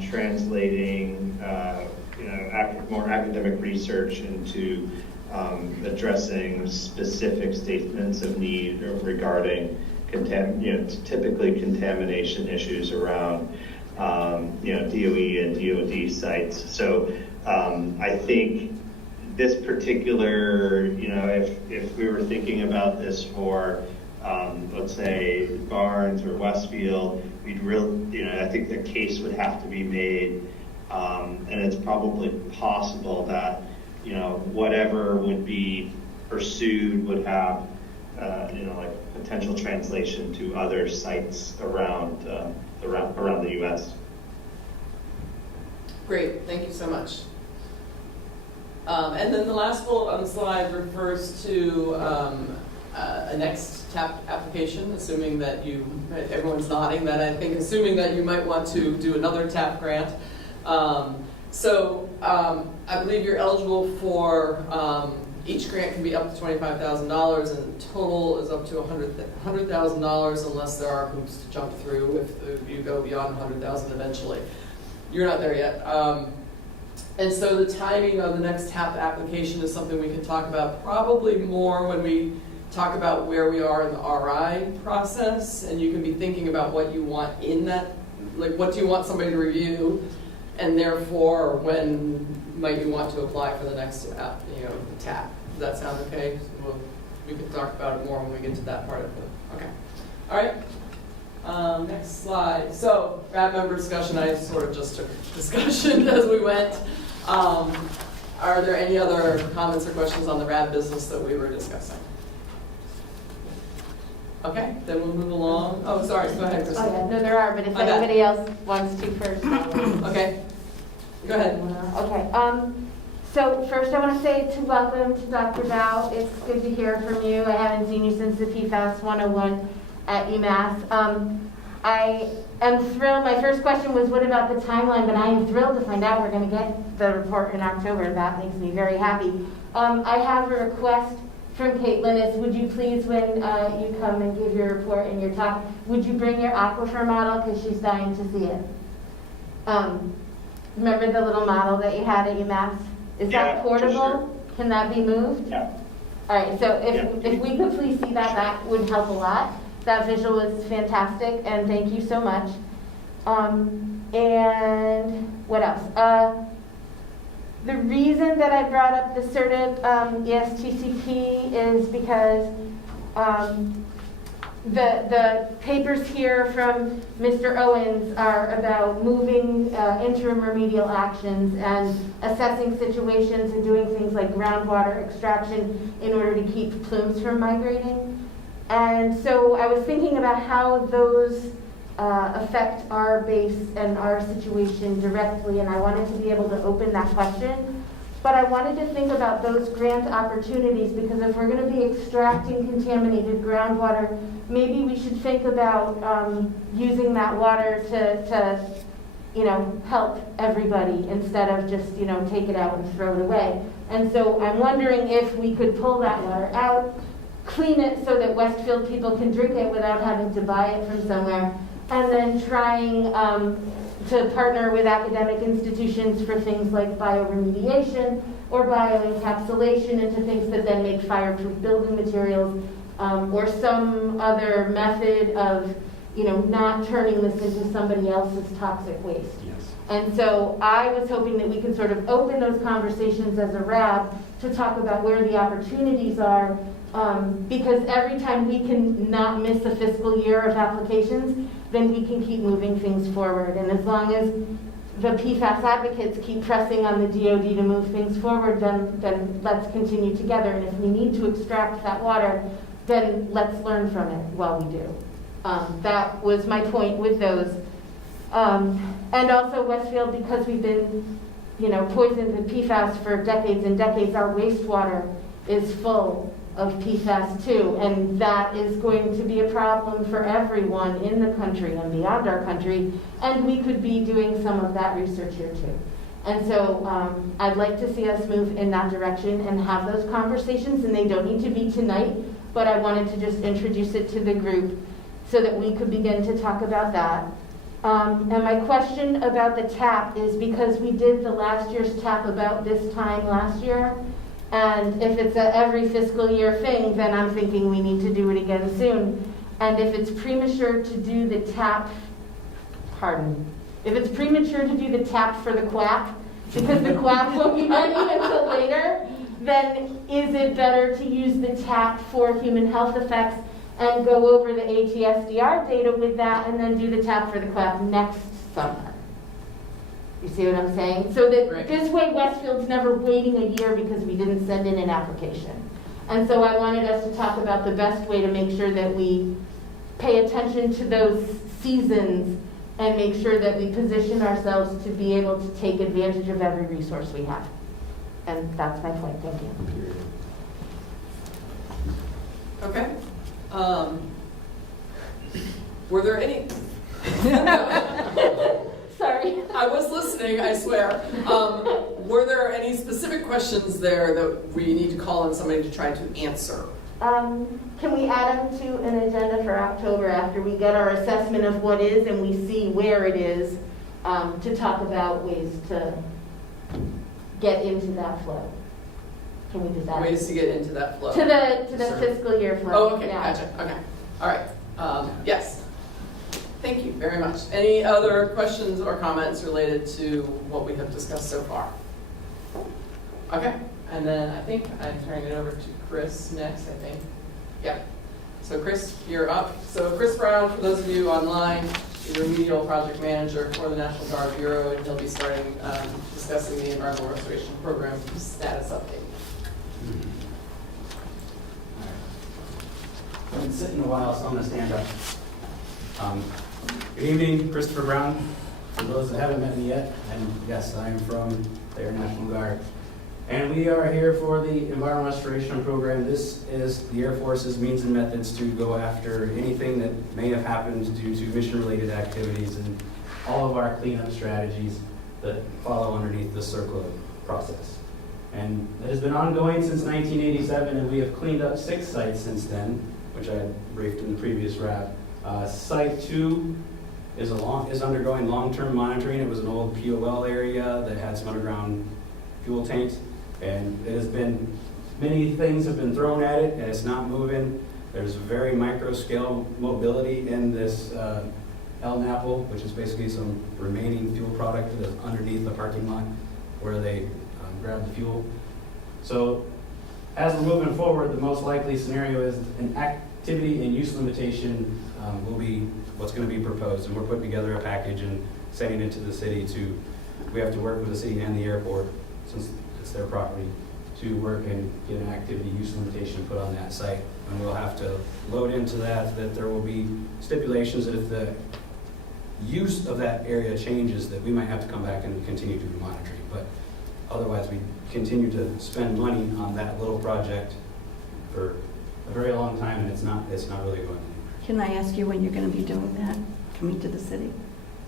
translating, more academic research into addressing specific statements of need regarding typically contamination issues around DOE and DOD sites. So I think this particular, if we were thinking about this for let's say Barnes or Westfield, I think the case would have to be made, and it's probably possible that whatever would be pursued would have like potential translation to other sites around the U.S. Great, thank you so much. And then the last bullet on the slide refers to a next TAP application, assuming that everyone's nodding, that I think assuming that you might want to do another TAP grant. I believe you're eligible for, each grant can be up to $25,000 and total is up to $100,000 unless there are hoops to jump through if you go beyond $100,000 eventually. You're not there yet. And so the timing of the next TAP application is something we can talk about probably more when we talk about where we are in the RI process, and you can be thinking about what you want in that, like what do you want somebody to review, and therefore when might you want to apply for the next TAP. Does that sound okay? So we can talk about it more when we get to that part of it. Okay. All right. Next slide. So RAB member discussion, I sort of just took discussion as we went. Are there any other comments or questions on the RAB business that we were discussing? Okay, then we'll move along. Oh, sorry, go ahead, Kristen. Oh, yeah, no, there are, but if anybody else wants to first. Okay, go ahead. Okay, so first I want to say welcome to Dr. Bout. It's good to hear from you. I haven't seen you since the PFAS 101 at UMass. I am thrilled. My first question was, what about the timeline? But I am thrilled to find out we're going to get the report in October. That makes me very happy. I have a request from Caitlin. Would you please, when you come and give your report and your talk, would you bring your aquifer model, because she's dying to see it. Remember the little model that you had at UMass? Is that portable? Sure. Can that be moved? Yeah. All right, so if we could please see that, that would help a lot. That visual is fantastic, and thank you so much. And what else? The reason that I brought up the CERTIP ESTCP is because the papers here from Mr. Owens are about moving interim remedial actions and assessing situations and doing things like groundwater extraction in order to keep plumes from migrating. And so I was thinking about how those affect our base and our situation directly, and I wanted to be able to open that question. But I wanted to think about those grant opportunities, because if we're going to be extracting contaminated groundwater, maybe we should think about using that water to help everybody instead of just, take it out and throw it away. And so I'm wondering if we could pull that water out, clean it so that Westfield people can drink it without having to buy it from somewhere, and then trying to partner with academic institutions for things like bioremediation or bioencapsulation into things that then make fireproof building materials, or some other method of not turning this into somebody else's toxic waste. Yes. And so I was hoping that we could sort of open those conversations as a RAB to talk about where the opportunities are, because every time we can not miss a fiscal year of applications, then we can keep moving things forward. And as long as the PFAS advocates keep pressing on the DOD to move things forward, then let's continue together. And if we need to extract that water, then let's learn from it while we do. That was my point with those. And also Westfield, because we've been, poisoned with PFAS for decades and decades, our wastewater is full of PFAS too, and that is going to be a problem for everyone in the country and beyond our country, and we could be doing some of that research here too. And so I'd like to see us move in that direction and have those conversations, and they don't need to be tonight, but I wanted to just introduce it to the group so that we could begin to talk about that. And my question about the TAP is because we did the last year's TAP about this time last year, and if it's a every fiscal year thing, then I'm thinking we need to do it again soon. And if it's premature to do the TAP, if it's premature to do the TAP for the QAP, because the QAP won't be ready until later, then is it better to use the TAP for human health effects and go over the ATSDR data with that and then do the TAP for the QAP next summer? You see what I'm saying? So that this way Westfield's never waiting a year because we didn't send in an application. And so I wanted us to talk about the best way to make sure that we pay attention to those seasons and make sure that we position ourselves to be able to take advantage of every resource we have. And that's my point. Thank you. Okay. Were there any? Sorry. I was listening, I swear. Were there any specific questions there that we need to call on somebody to try to answer? Can we add them to an agenda for October after we get our assessment of what is and we see where it is, to talk about ways to get into that flow? Can we just add Ways to get into that flow. to the fiscal year flow? Oh, okay, Yeah. gotcha. Okay, all right. Yes. Thank you very much. Any other questions or comments related to what we have discussed so far? Okay, and then I think I'm turning it over to Chris next, I think. Yeah. So Chris, you're up. So Chris Brown, for those of you online, is remedial project manager for the National Guard Bureau, and he'll be starting discussing the Environmental Restoration Program status update. I've been sitting a while, so I'm going to stand up. Good evening, Christopher Brown. For those that haven't met me yet, and yes, I am from the Air National Guard. And we are here for the Environmental Restoration Program. This is the Air Force's means and methods to go after anything that may have happened due to mission-related activities and all of our cleanup strategies that follow underneath the CERCLA process. And it has been ongoing since 1987, and we have cleaned up 6 sites since then, which I briefed in the previous RAB. Site 2 is undergoing long-term monitoring. It was an old POL area that had some underground fuel tanks, and it has been, many things have been thrown at it, and it's not moving. There's very micro-scale mobility in this LNAPL, which is basically some remaining fuel product that is underneath the parking lot where they grab the fuel. So as we're moving forward, the most likely scenario is an activity and use limitation will be what's going to be proposed, and we're putting together a package and sending it to the city we have to work with the city and the airport, since it's their property, to work and get an activity use limitation put on that site. And we'll have to load into that there will be stipulations that if the use of that area changes, that we might have to come back and continue to do monitoring. But otherwise, we continue to spend money on that little project for a very long time, and it's not really going anywhere. Can I ask you when you're going to be doing that, coming to the city?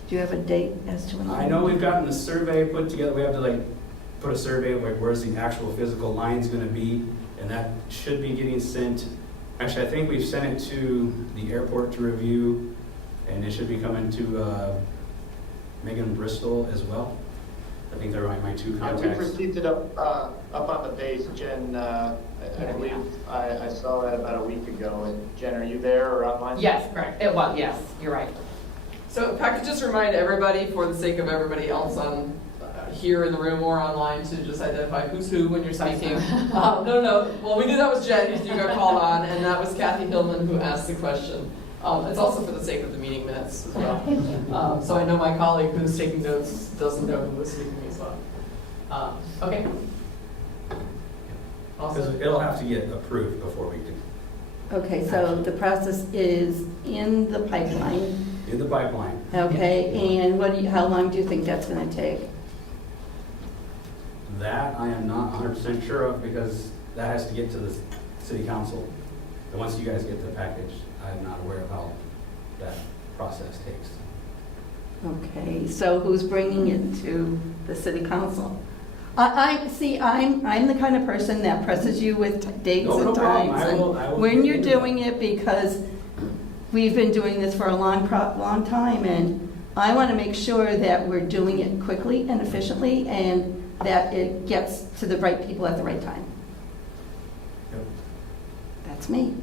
Do you have a date as to when? I know we've gotten the survey put together. We have to put a survey of where's the actual physical lines going to be, and that should be getting sent. Actually, I think we've sent it to the airport to review, and it should be coming to Megan Bristol as well. I think they're my 2 contacts. Yeah, we've received it up on the base. Jen, I believe I saw that about a week ago. And Jen, are you there or online? Yes, correct. It was, yes, you're right. So if I could just remind everybody, for the sake of everybody else on here in the room or online, to just identify who's who when you're speaking. No. Well, we knew that was Jen, because you got called on, and that was Kathy Hillman who asked the question. It's also for the sake of the meeting minutes as well. So I know my colleague who's taking notes doesn't know who was speaking as well. Okay. Because it'll have to get approved before we can. Okay, so the process is in the pipeline. In the pipeline. Okay, and how long do you think that's going to take? That I am not 100% sure of because that has to get to the city council. And once you guys get the package, I'm not aware of how that process takes. Okay, so who's bringing it to the city council? I'm the kind of person that presses you with dates No and problem. times. I will When you're look into doing it, because we've been doing this for a long time, and I want to make sure that we're doing it quickly and efficiently, and that it gets to the right people at the right time. Yep. That's me.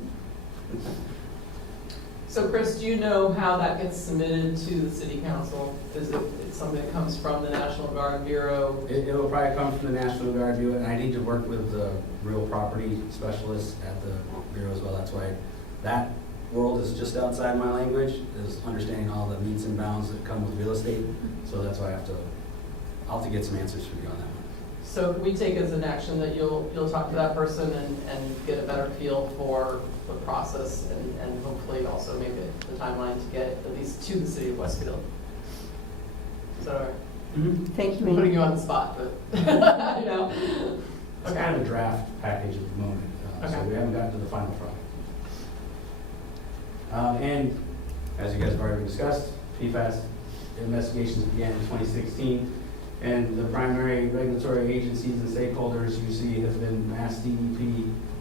So Chris, do you know how that gets submitted to the city council? Is it something that comes from the National Guard Bureau? It will probably come from the National Guard Bureau, and I need to work with the real property specialists at the Bureau as well. That's why that world is just outside my language, is understanding all the metes and bounds that come with real estate. So that's why I'll have to get some answers from you on that one. So can we take as an action that you'll talk to that person and get a better feel for the process and hopefully also maybe the timeline to get at least to the city of Westfield? Is that all right? Mm-hmm. Thank you, I'm putting Amy. you on the spot, but, you know. It's kind of a draft package at the moment, so Okay. we haven't gotten to the final product. And as you guys have already discussed, PFAS investigations began in 2016, and the primary regulatory agencies and stakeholders you see have been Mass DEP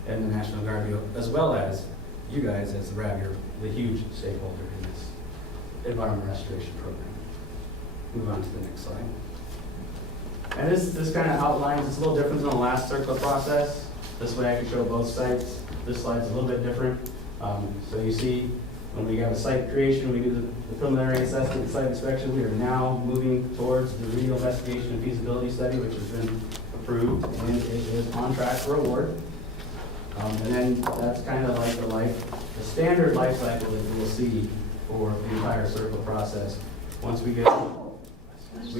and the National Guard Bureau, as well as you guys as the RAB, you're the huge stakeholder in this environment restoration program. Move on to the next slide. And this kind of outlines, it's a little different than the last CERCLA process. This way I can show both sites. This slide's a little bit different. So you see, when we have a site creation, we do the preliminary assessment, site inspection. We are now moving towards the remedial investigation and feasibility study, which has been approved, and it is on track for award. And then that's kind of like the standard life cycle that you will see for the entire CERCLA process. Once we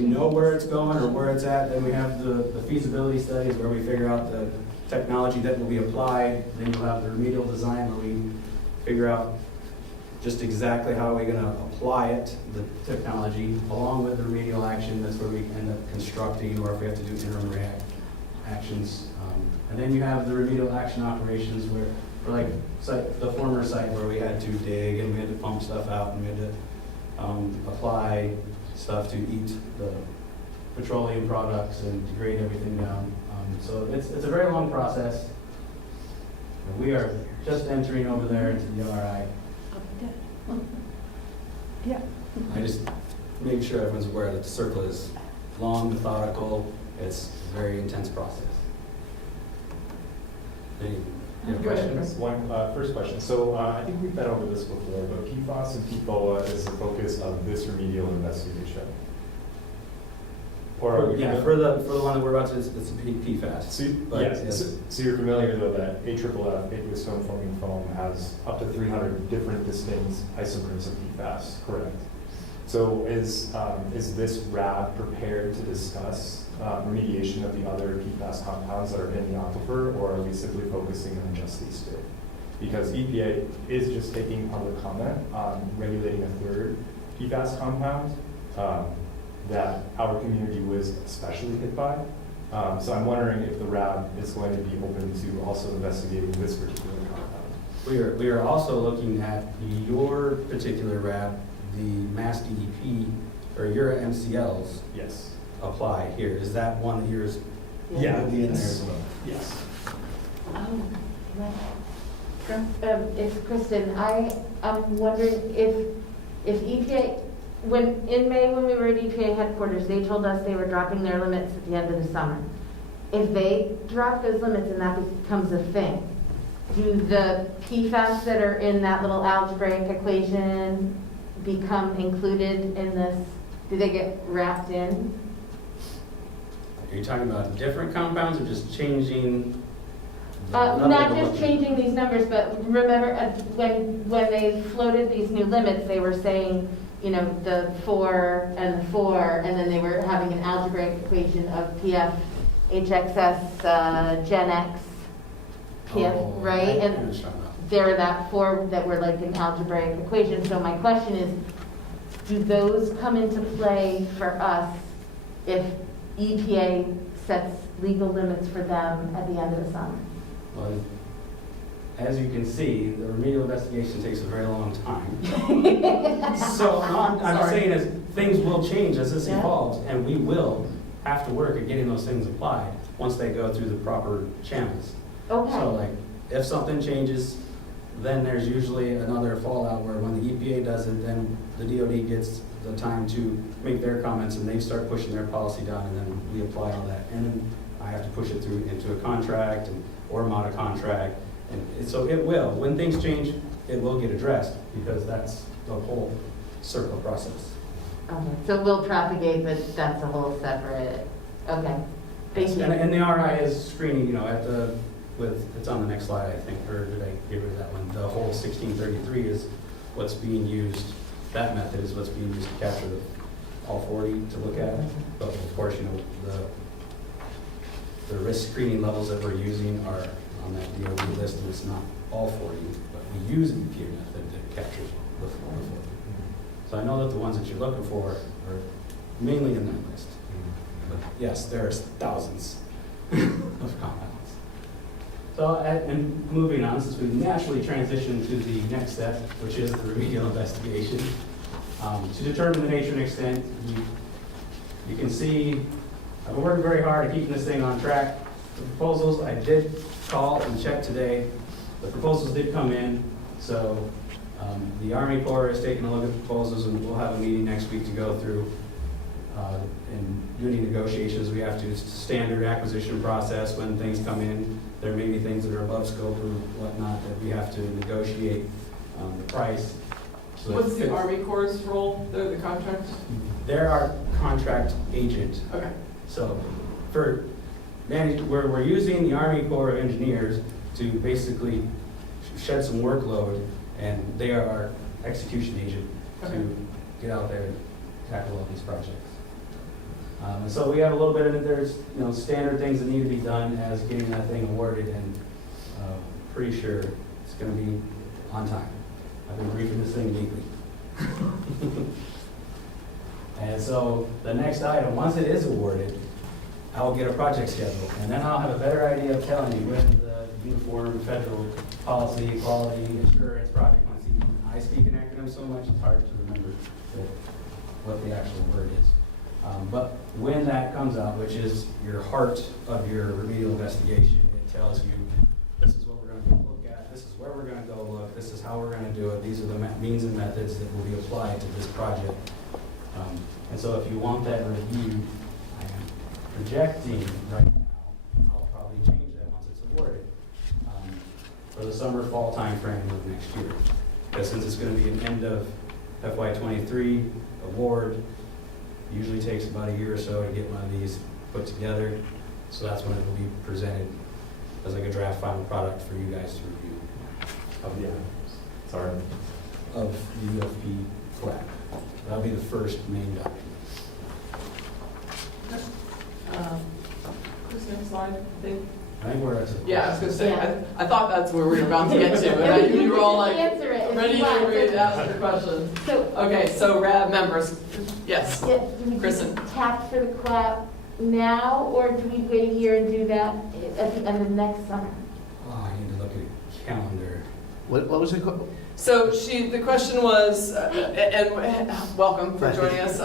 know where it's going or where it's at, then we have the feasibility studies where we figure out the technology that will be applied. Then you'll have the remedial design where we figure out just exactly how are we going to apply it, the technology, along with the remedial action. That's where we end up constructing, or if we have to do interim actions. And then you have the remedial action operations where, like the former site where we had to dig and we had to pump stuff out and we had to apply stuff to eat the petroleum products and degrade everything down. So it's a very long process. And we are just entering over there into the RI. Yeah. I just make sure everyone's aware that the CERCLA is long, methodical. It's a very intense process. Any Go ahead, questions? One first question. So I think we've been over this before, but PFAS and PFOA is the focus of this remedial investigation. Or Yeah, for the one that we're about to, it's PFAS. So, But, yes. yes. So you're familiar though that AFFF, aqueous film forming foam, has up to 300 different distinct isomers of PFAS, correct? So is this RAB prepared to discuss remediation of the other PFAS compounds that are in the aquifer, or are we simply focusing on just these two? Because EPA is just taking public comment on regulating a third PFAS compound that our community was especially hit by. So I'm wondering if the RAB is going to be open to also investigating this particular compound. We are also looking at your particular RAB, the Mass DEP, or your MCLs Yes. apply here. Is that one of yours? Yeah. Will be in there as well. Yes. It's Kristen. I'm wondering if EPA, in May when we were at EPA headquarters, they told us they were dropping their limits at the end of the summer. If they drop those limits and that becomes a thing, do the PFAS that are in that little algebraic equation become included in this? Do they get wrapped in? Are you talking about different compounds or just changing Not just changing these numbers, but remember when they floated these new limits, they were saying, you know, the 4 and the 4, and then they were having an algebraic equation of PF, HXS, Gen X, PF, right? And there were that 4 that were like an algebraic equation. So my question is, do those come into play for us if EPA sets legal limits for them at the end of the summer? Well, as you can see, the remedial investigation takes a very long time. So I'm saying is things will change as this evolves, and we will have to work at getting those things applied once they go through the proper channels. Okay. So like, if something changes, then there's usually another fallout where when the EPA does it, then the DOD gets the time to make their comments and they start pushing their policy down, and then we apply all that. And then I have to push it through into a contract or mod a contract. And so it will, when things change, it will get addressed because that's the whole circle process. Okay, so we'll propagate, but that's a whole separate, okay. Thank you. And the RI is screening, you know, it's on the next slide, I think, or did I get rid of that one? The whole 1633 is what's being used, that method is what's being used to capture all 40 to look at. But of course, you know, the risk screening levels that we're using are on that DOD list, and it's not all 40, but we use the EPA method that captures the 40. So I know that the ones that you're looking for are mainly in that list. But yes, there's thousands of compounds. So, and moving on, since we naturally transition to the next step, which is the remedial investigation, to determine the nature and extent, you can see I've been working very hard at keeping this thing on track. The proposals, I did call and check today. The proposals did come in, so the Army Corps is taking a look at the proposals, and we'll have a meeting next week to go through and do any negotiations. We have to, it's a standard acquisition process when things come in. There may be things that are above scope or whatnot that we have to negotiate the price. So what's the Army Corps' role? They're the contract? They're our contract agent. Okay. So for we're using the Army Corps of Engineers to basically shed some workload, and they are our execution agent to get out there and tackle all these projects. And so we have a little bit of it. There's standard things that need to be done as getting that thing awarded, and pretty sure it's going to be on time. I've been briefing this thing weekly. And so the next item, once it is awarded, I will get a project schedule, and then I'll have a better idea of telling you when the uniform federal policy, quality, assurance project. I speak in acronyms so much, it's hard to remember what the actual word is. But when that comes out, which is your heart of your remedial investigation, it tells you this is what we're going to look at, this is where we're going to go look, this is how we're going to do it, these are the means and methods that will be applied to this project. And so if you want that reviewed, I am projecting right now, I'll probably change that once it's awarded, for the summer-fall time frame of next year. Because since it's going to be an end of FY23 award, usually takes about a year or so to get one of these put together. So that's when it will be presented as like a draft final product for you guys to review. Of the UFP FLAP. That'll be the first main document. Who's next slide, I think? I think we're at the Yeah, I was going to say, Yeah. I thought that's where we were about to get to, and I knew you were all like, Answer it if ready you want. to ask your questions. So, Okay, so RAB members, yes. yeah, do we Kristen. just tap for the clap now, or do we wait here and do that at the end of next summer? Oh, I need to look at a calendar. What was it called? So the question was, and welcome for joining us.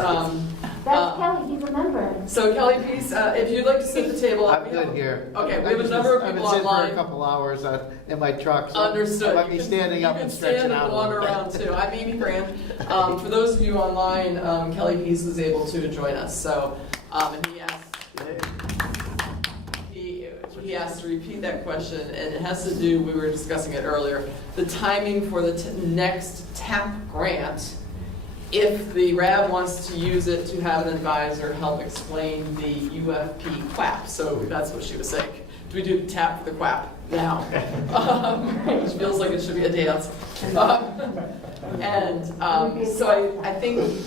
That's Kelly, he's a member. So Kelly, please, if you'd like to sit at the table. I'm good here. Okay, we have a number of people I've been sitting online. for a couple hours in my truck. So Understood. I might be standing up and stretching out a You can stand and wander little around bit. too. I'm Amy Grant. For those of you online, Kelly Peace was able to join us. So, and he asked to repeat that question, and it has to do, we were discussing it earlier, the timing for the next TAP grant, if the RAB wants to use it to have an advisor help explain the UFP QAP. So that's what she was saying. do we do tap for the quack now? Which feels like it should be a dance. So I think,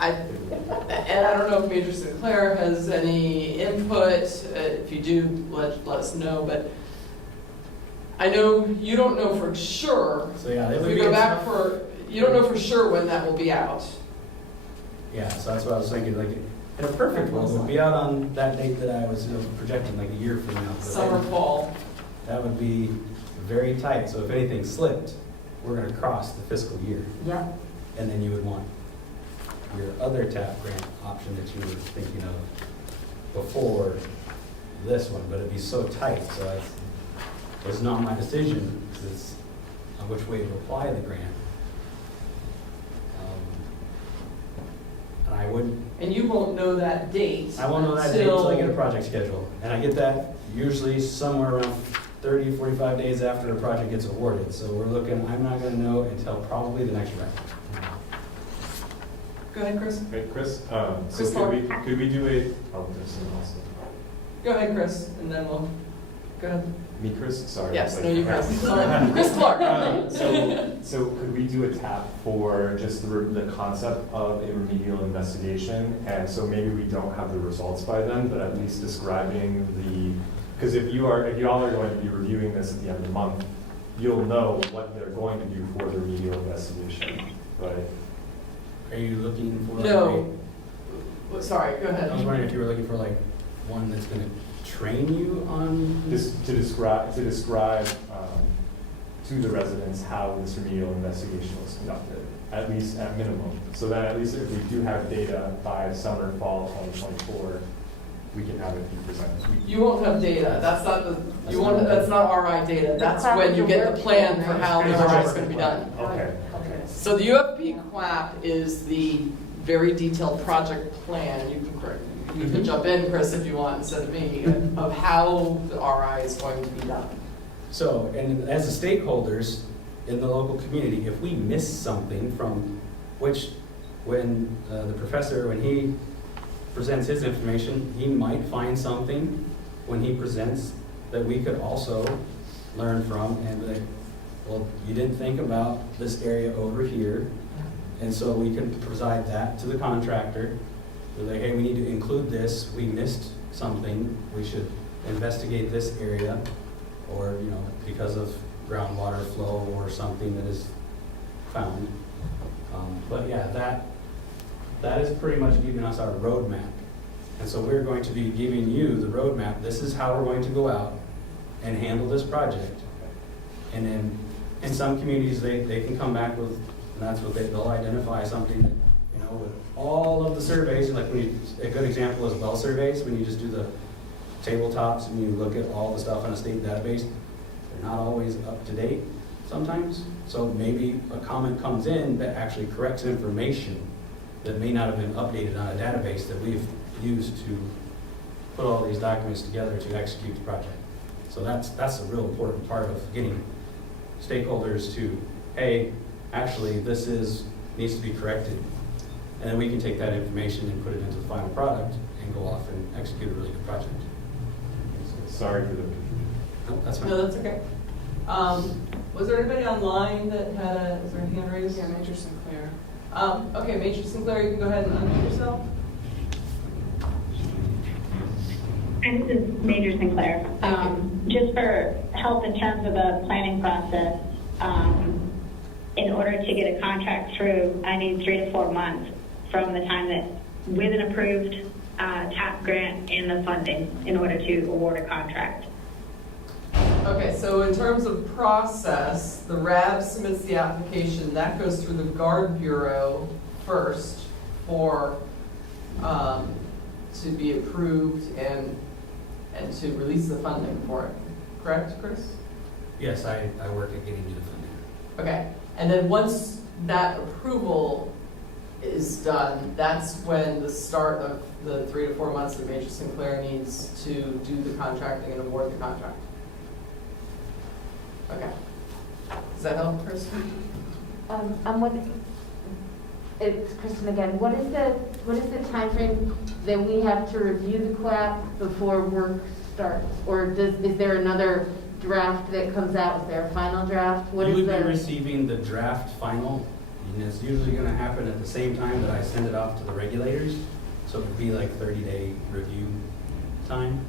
and I don't know if Major Sinclair has any input. If you do, let us know. But I know you don't know for sure. So yeah, if we go back for, you don't know for sure when that will be out. Yeah, so that's what I was thinking. Like, in a perfect world, it would be out on that date that I was projecting, like a year from now. But Summer, fall. That would be very tight. So if anything slipped, we're going to cross the fiscal year. Yeah. And then you would want your other TAP grant option that you were thinking of before this one, but it'd be so tight. So it's not my decision, because it's on which way to apply the grant. And I wouldn't. And you won't know that date. I won't know that date until I get a project schedule. And I get that usually somewhere around 30, 45 days after the project gets awarded. So we're looking, I'm not going to know until probably the next round. Go ahead, Chris. Hey, Chris, Chris so could we do a, oh, there's someone else. Go ahead, Chris, and then we'll, go ahead. Me, Chris? Sorry. Yes, no, you, Chris. Sorry. Chris Clark. So could we do a tap for just the concept of a remedial investigation? And so maybe we don't have the results by then, but at least describing because if y'all are going to be reviewing this at the end of the month, you'll know what they're going to do for the remedial investigation, right? Are you looking for? No. Sorry, go ahead. I was wondering if you were looking for like one that's going to train you on to describe to the residents how this remedial investigation was conducted, at least at minimum, so that at least if we do have data by summer, fall 2024, we can have it be presented. You won't have data. That's not the. You won't. That's not RI data. That's when you get the plan for how the RI is going to be done. Okay. So the UFP QAP is the very detailed project plan. You can jump in, Chris, if you want, instead of me, of how the RI is going to be done. So, and as the stakeholders in the local community, if we miss something from when the professor, when he presents his information, he might find something when he presents that we could also learn from and be like, well, you didn't think about this area over here, and so we can provide that to the contractor. We're like, hey, we need to include this. We missed something. We should investigate this area, or because of groundwater flow or something that is found. But yeah, that is pretty much giving us our roadmap. And so we're going to be giving you the roadmap. This is how we're going to go out and handle this project. And then in some communities, they can come back with, and that's what they'll identify something that, with all of the surveys, like a good example is well surveys, when you just do the tabletops and you look at all the stuff in a state database, they're not always up to date sometimes. So maybe a comment comes in that actually corrects information that may not have been updated on a database that we've used to put all these documents together to execute the project. So that's a real important part of getting stakeholders to, hey, actually this needs to be corrected. And then we can take that information and put it into the final product and go off and execute a really good project. Sorry for the confusion. No, that's fine. No, that's okay. Was there anybody online that had is there a hand raised? Yeah, Major Sinclair. Okay, Major Sinclair, you can go ahead and unmute yourself. This is Major Sinclair. Just for help in terms of the planning process, in order to get a contract through, I need 3 to 4 months from the time that with an approved TAP grant and the funding in order to award a contract. Okay, so in terms of process, the RAB submits the application. That goes through the Guard Bureau first for to be approved and to release the funding for it. Correct, Chris? Yes, I work at getting you the funding. Okay, and then once that approval is done, that's when the start of the 3 to 4 months that Major Sinclair needs to do the contracting and award the contract. Okay. Does that help, Chris? It's Kristen again. What is the time frame that we have to review the QAP before work starts? Or is there another draft that comes out? Is there a final draft? What You is would be the? receiving the draft final, and it's usually gonna happen at the same time that I send it off to the regulators. So it would be like 30-day review time.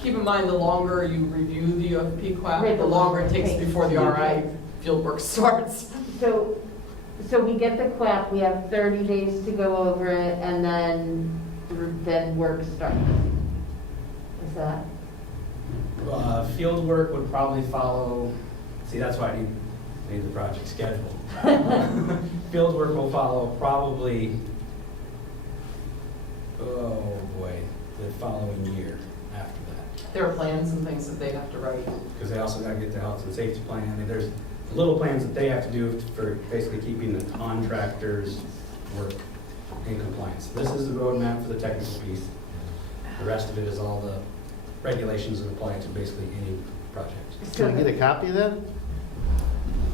Keep in mind, the longer you review the UFP class, Right, the longer it takes takes. before the RI fieldwork starts. So we get the QAP, we have 30 days to go over it, and then work starts. Is that? Field work would probably follow, see, that's why I need the project schedule. Field work will follow probably, oh boy, the following year after that. There are plans and things that they have to write. Because they also got to get the health and safety plan. I mean, there's little plans that they have to do for basically keeping the contractors' work in compliance. This is the roadmap for the technical piece. The rest of it is all the regulations that apply to basically any project. Can I get a copy of that?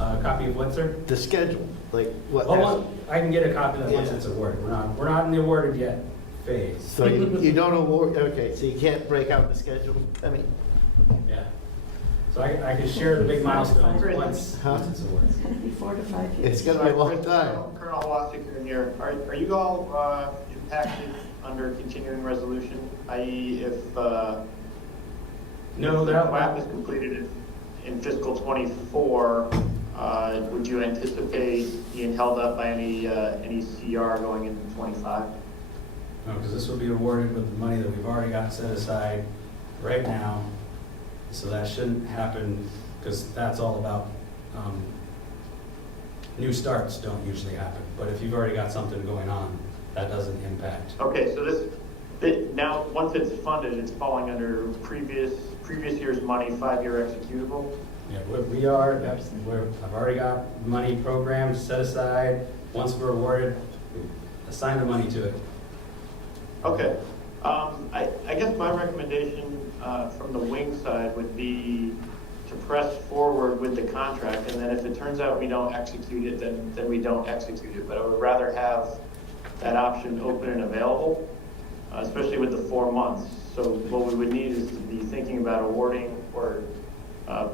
A copy of what, sir? The schedule, like what? I can get a copy of that once it's awarded. We're not in the awarded yet phase. So you don't award, okay, so you can't break out the schedule? I mean, Yeah. So I can share the big milestones once Huh? it's awarded. It's gonna be 4 to 5 years. it's gonna be a long time. Colonel Wassinger here. Are you all impacted under continuing resolution, i.e. if No, the that WAP is completed in fiscal '24, would you anticipate being held up by any CR going into '25? No, because this will be awarded with the money that we've already got set aside right now. So that shouldn't happen, because that's all about, new starts don't usually happen. But if you've already got something going on, that doesn't impact. Okay, so now, once it's funded, it's falling under previous year's money, 5-year executable? Yeah, I've already got money programmed, set aside. Once we're awarded, we assign the money to it. Okay. I guess my recommendation from the wing side would be to press forward with the contract, and then if it turns out we don't execute it, then we don't execute it. But I would rather have that option open and available, especially with the 4 months. So what we would need is to be thinking about awarding or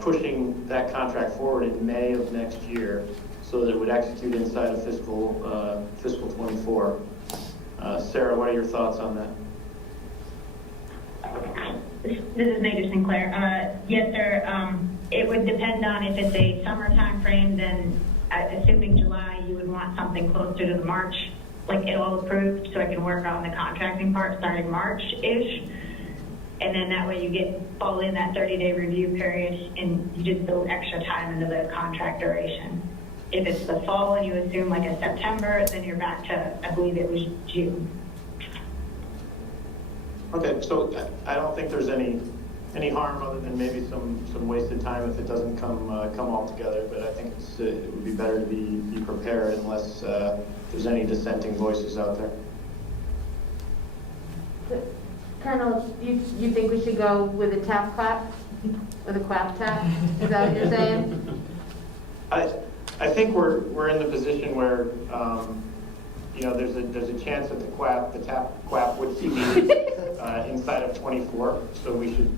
pushing that contract forward in May of next year so that it would execute inside of fiscal 24. Sarah, what are your thoughts on that? This is Major Sinclair. Yes, sir. It would depend on if it's a summer time frame, then assuming July, you would want something closer to the March, like it all approved, so I can work on the contracting part starting March-ish. And then that way you get all in that 30-day review period and you just build extra time into the contract duration. If it's the fall and you assume like a September, then you're back to, I believe it was June. Okay, so I don't think there's any harm other than maybe some wasted time if it doesn't come all together. But I think it would be better to be prepared unless there's any dissenting voices out there. Colonel, you think we should go with a tap clap, with a clap tap? Is that what you're saying? I think we're in the position where there's a chance that the tap clap would be needed inside of 24. So we should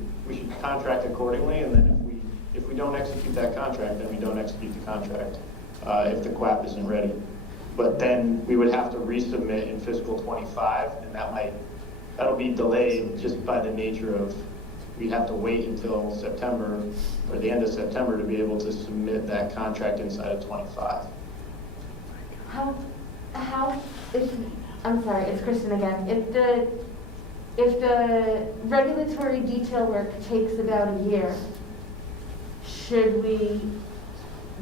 contract accordingly, and then if we don't execute that contract, then we don't execute the contract if the QAP isn't ready. But then we would have to resubmit in fiscal 25, and that'll be delayed just by the nature of we have to wait until September or the end of September to be able to submit that contract inside of 25. I'm sorry, it's Kristen again. If the regulatory detail work takes about a year, should we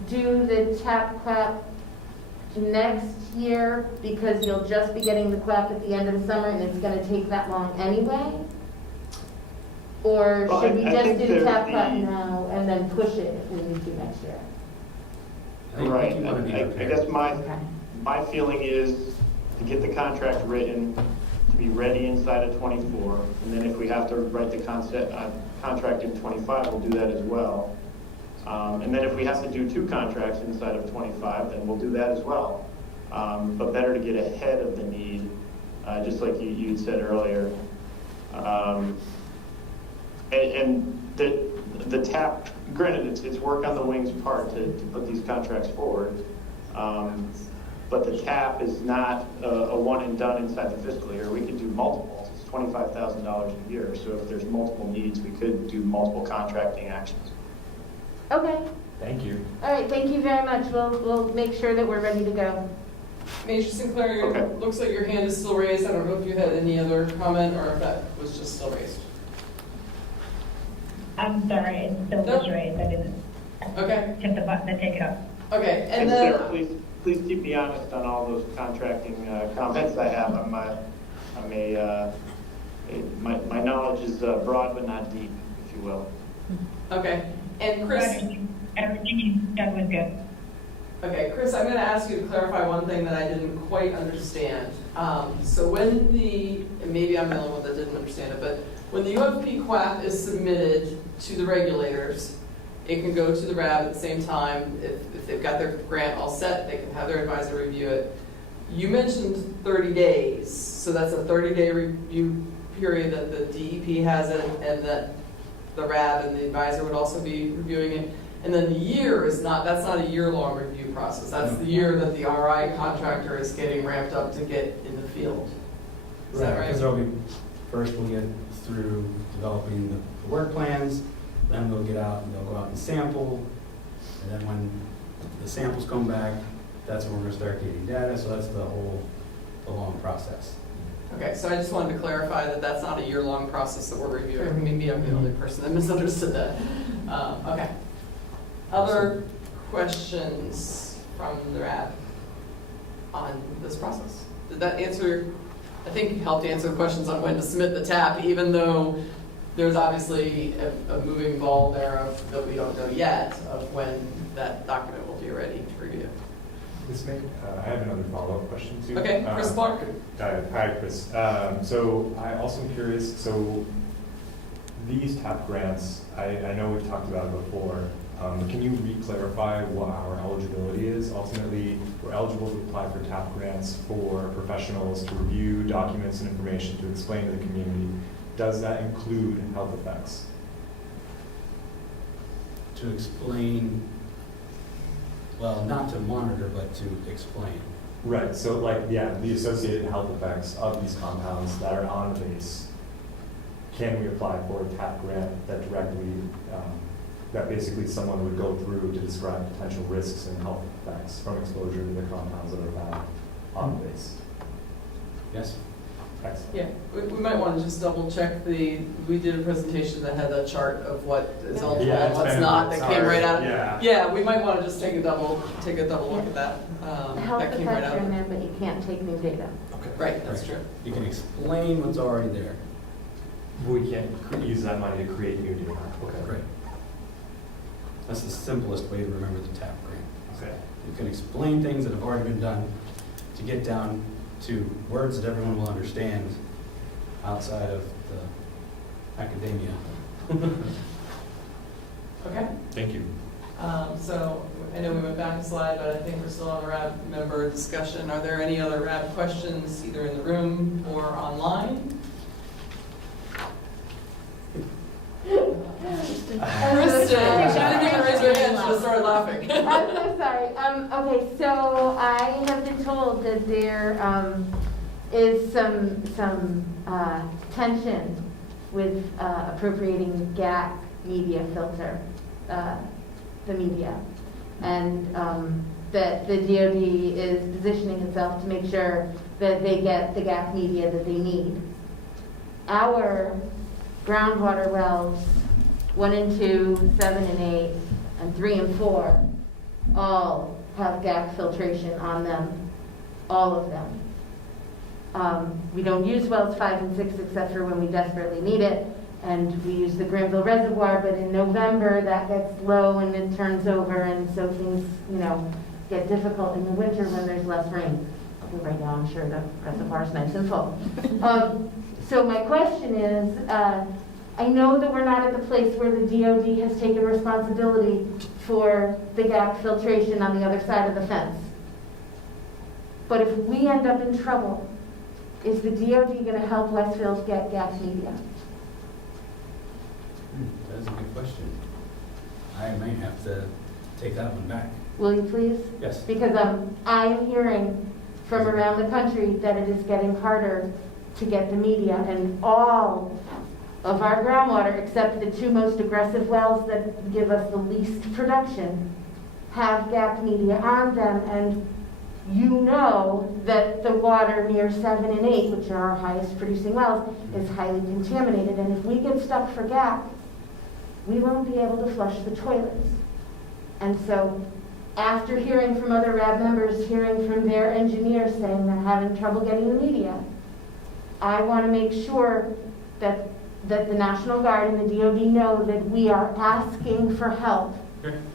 do the tap clap next year because you'll just be getting the clap at the end of the summer and it's going to take that long anyway? Or should we just do the tap clap now and then push it if we need to next year? Right. I guess my feeling is to get the contract written, to be ready inside of 24, and then if we have to write the contract in 25, we'll do that as well. And then if we have to do 2 contracts inside of 25, then we'll do that as well. But better to get ahead of the need, just like you had said earlier. And the TAP, granted, it's work on the wings part to put these contracts forward, but the TAP is not a one and done inside the fiscal year. We could do multiples. It's $25,000 a year. So if there's multiple needs, we could do multiple contracting actions. Okay. Thank you. All right, thank you very much. We'll make sure that we're ready to go. Major Sinclair, Okay. looks like your hand is still raised. I don't know if you had any other comment or if that was just still raised. I'm sorry, it still was raised. I didn't Okay. hit the button to take it up. Okay, and And then, Sarah, please keep me honest on all those contracting comments I have. My knowledge is broad but not deep, if you will. okay, and Chris, Everything you said was good. okay, Chris, I'm going to ask you to clarify one thing that I didn't quite understand. So when and maybe I'm the only one that didn't understand it, but when the UFP QAF is submitted to the regulators, it can go to the RAB at the same time. If they've got their grant all set, they can have their advisor review it. You mentioned 30 days, so that's a 30-day review period that the DEP has it, and that the RAB and the advisor would also be reviewing it. And then the year is that's not a year-long review process. That's the year that the RI contractor is getting ramped up to get in the field. Is that right? Because first we'll get through developing the work plans, then they'll get out and they'll go out and sample, and then when the samples come back, that's when we're going to start getting data. So that's the long process. Okay, so I just wanted to clarify that that's not a year-long process that we're reviewing. Maybe I'm the only person that misunderstood that. Okay. Other questions from the RAB on this process? Did that answer, I think it helped answer the questions on when to submit the TAP, even though there's obviously a moving ball there that we don't know yet of when that document will be ready to review. I have another follow-up question too. Okay, Chris Clark. Hi, Chris. So I also am curious, so these TAP grants, I know we've talked about it before, but can you re-clarify what our eligibility is? Ultimately, we're eligible to apply for TAP grants for professionals to review documents and information to explain to the community. Does that include health effects? To explain, well, not to monitor, but to explain. Right, so the associated health effects of these compounds that are on the base, can we apply for a TAP grant that directly, that basically someone would go through to describe potential risks and health effects from exposure to the compounds that are found on the base? Yes? Excellent. Yeah, we might want to just double check we did a presentation that had a chart of what is eligible and what's not, that came right out. Yeah, we might want to just take a double look at that. The health That came right effects out. are in there, but you can't take new data. Okay. Right, that's true. You can explain what's already there. We can't use that money to create new data. Okay. Right. That's the simplest way to remember the TAP grant. Okay. You can explain things that have already been done to get down to words that everyone will understand outside of the academia. Okay. Thank you. So I know we went back a slide, but I think we're still on the RAB member discussion. Are there any other RAB questions, either in the room or online? Kristen, she didn't even raise her hand, she just started laughing. I'm so sorry. Okay, so I have been told that there is some tension with appropriating GAC media filter, the media, and that the DoD is positioning itself to make sure that they get the GAC media that they need. Our groundwater wells 1 and 2, 7 and 8, and 3 and 4 all have GAC filtration on them, all of them. We don't use wells 5 and 6 except for when we desperately need it, and we use the Granville Reservoir, but in November that gets low and it turns over, and so things, get difficult in the winter when there's less rain. Right now I'm sure the reservoir's nice and full. So my question is, I know that we're not at the place where the DoD has taken responsibility for the GAC filtration on the other side of the fence. But if we end up in trouble is the DOD going to help Westfield get gas media? That is a good question. I might have to take that one back. Will you please? Yes. Because I am hearing from around the country that it is getting harder to get the media, and all of our groundwater, except the 2 most aggressive wells that give us the least production, have GAC media on them, and you know that the water near 7 and 8, which are our highest producing wells, is highly contaminated, and if we get stuck for GAC, we won't be able to flush the toilets. And so, after hearing from other RAB members, hearing from their engineers saying they're having trouble getting the media, I want to make sure that the National Guard and the DOD know that we are asking for help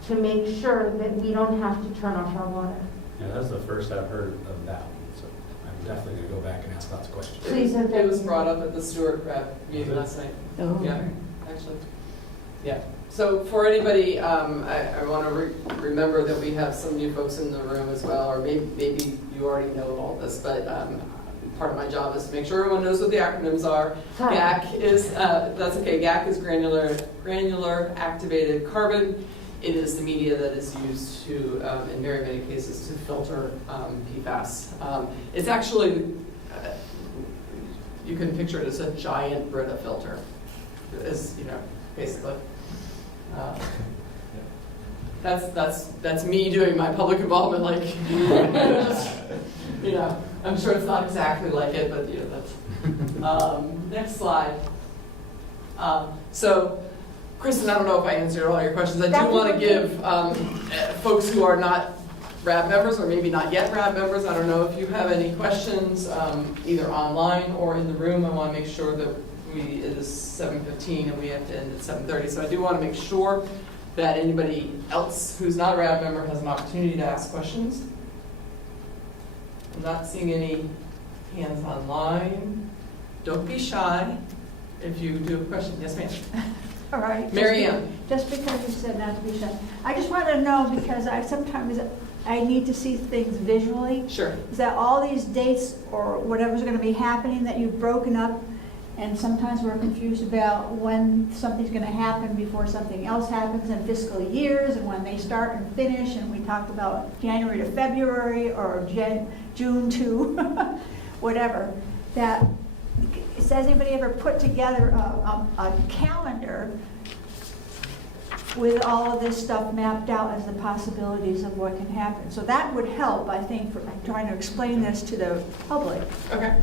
to make sure that we don't have to turn off our water. Yeah, that's the first I've heard of that one, so I'm definitely going to go back and ask lots of questions. Please, It was brought up at the Stewart RAB meeting last night. Oh. Yeah, actually. Yeah. So for anybody, I want to remember that we have some new folks in the room as well, or maybe you already know all this, but part of my job is to make sure everyone knows what the acronyms are. Sorry. GAC is, that's okay, GAC is granular activated carbon. It is the media that is used to, in very many cases, to filter PFAS. It's actually, you can picture it as a giant Brita filter, is, basically. That's me doing my public involvement, like, just, I'm sure it's not exactly like it, but that's. Next slide. So, Kristen, I don't know if I answered all your questions. I do want to give folks who are not RAB members, or maybe not yet RAB members, I don't know if you have any questions, either online or in the room. I want to make sure that it is 7:15 and we have to end at 7:30. So I do want to make sure that anybody else who's not a RAB member has an opportunity to ask questions. I'm not seeing any hands online. Don't be shy if you do have a question. Yes, ma'am. All right. Mary Ann. Just because you said not to be shy. I just wanted to know, because sometimes I need to see things visually. Sure. Is that all these dates or whatever's going to be happening that you've broken up, and sometimes we're confused about when something's going to happen before something else happens, in fiscal years, and when they start and finish, and we talked about January to February or June to whatever. Has anybody ever put together a calendar with all of this stuff mapped out as the possibilities of what can happen? So that would help, I think, for trying to explain this to the public. Okay.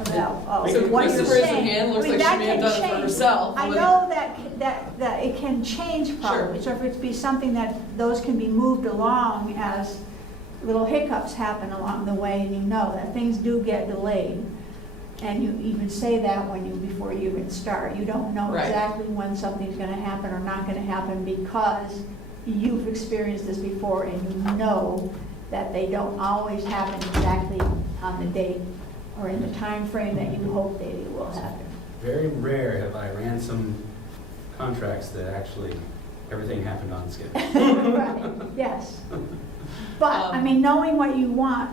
About so what you're Kristen raised her saying. hand. Looks like she may have done it for herself. I know that it can change probably. Sure. So if it be something that those can be moved along as little hiccups happen along the way, and you know that things do get delayed. And you even say that before you even start. You don't know exactly when something's going to happen or not going to happen, because you've experienced this before, and you know that they don't always happen exactly on the date or in the time frame that you hope they will happen. Very rare have I ran some contracts that actually everything happened on schedule. Right. Yes. But, knowing what you want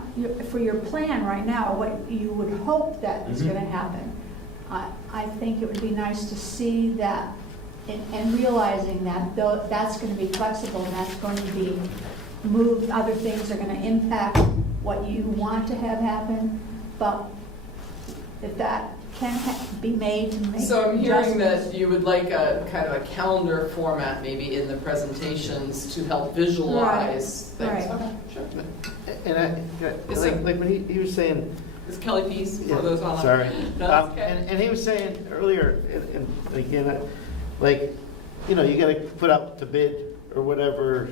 for your plan right now, what you would hope that is going to happen, I think it would be nice to see that and realizing that that's going to be flexible and that's going to be moved. Other things are going to impact what you want to have happen, but if that can be made to make So I'm hearing that you would like a kind of a calendar format maybe in the presentations to help visualize things. Right. Okay, sure. And like when he was saying, Is Kelly Peace for those online? sorry. No, that's okay. And he was saying earlier, and again, like, you got to put out to bid or whatever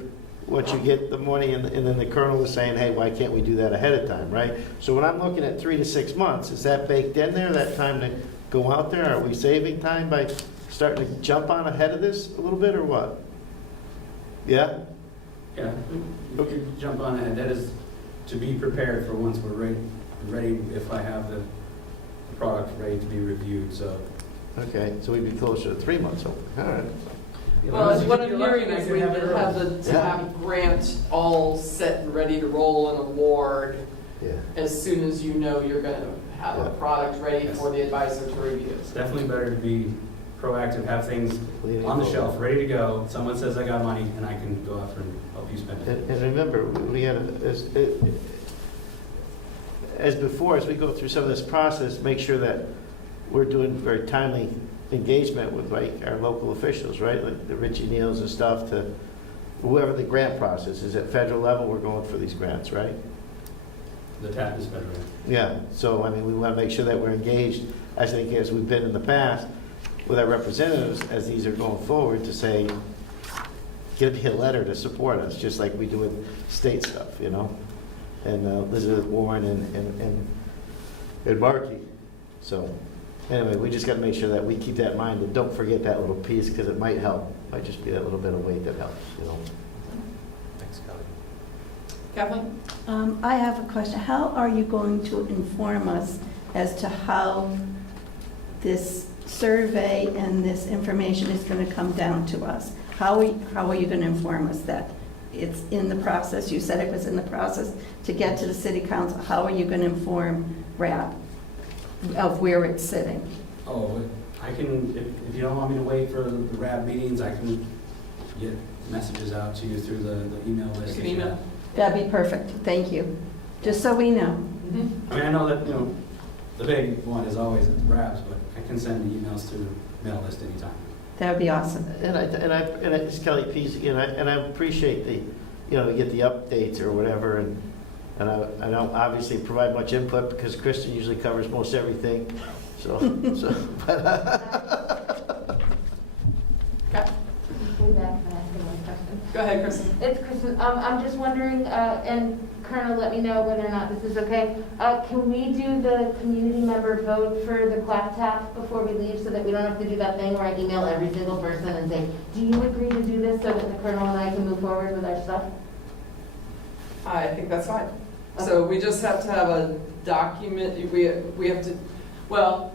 what you get the money, and then the colonel is saying, hey, why can't we do that ahead of time, right? So when I'm looking at 3 to 6 months, is that baked in there, that time to go out there? Are we saving time by starting to jump on ahead of this a little bit, or what? Yeah? Yeah, we could jump on ahead. That is to be prepared for once we're ready if I have the product ready to be reviewed, so. Okay, so we'd be closer to 3 months, all right. Well, what I'm hearing is we would have the TAP grant all set and ready to roll and award as soon as you know you're going to have a product ready for the advisor to review. It's definitely better to be proactive, have things on the shelf, ready to go. Someone says I got money, and I can go after and help you spend it. And remember, we got as before, as we go through some of this process, make sure that we're doing very timely engagement with like our local officials, right? Like the Richie Neals and stuff, to whoever the grant process is. At federal level, we're going for these grants, right? The tap is better. Yeah, so I mean, we want to make sure that we're engaged, I think, as we've been in the past, with our representatives as these are going forward, to say, give me a letter to support us, just like we do with state stuff, you know? And Elizabeth Warren and Markey. So anyway, we just got to make sure that we keep that in mind and don't forget that little piece, because it might help. Might just be that little bit of weight that helps, you know? Thanks, Kelly. Kathleen? I have a question. How are you going to inform us as to how this survey and this information is going to come down to us? How are you going to inform us that it's in the process? You said it was in the process to get to the city council. How are you going to inform RAB of where it's sitting? Oh, I can, if you don't want me to wait for the RAB meetings, I can get messages out to you through the email list. You can email. That'd be perfect. Thank you. Just so we know. Mm-hmm. I mean, I know that, the big one is always at the RABs, but I can send emails to the mail list anytime. That would be awesome. And I it's Kelly Pease, and I appreciate the, we get the updates or whatever, and I don't obviously provide much input because Kristen usually covers most everything. So but Okay. Can I ask another question? Go ahead, Kristen. It's Kristen. I'm just wondering, and Colonel, let me know whether or not this is okay. Can we do the community member vote for the quack tap before we leave, so that we don't have to do that thing where I email every single person and say, do you agree to do this, so that the Colonel and I can move forward with our stuff? I think that's fine. So we just have to have a document, we have to, well,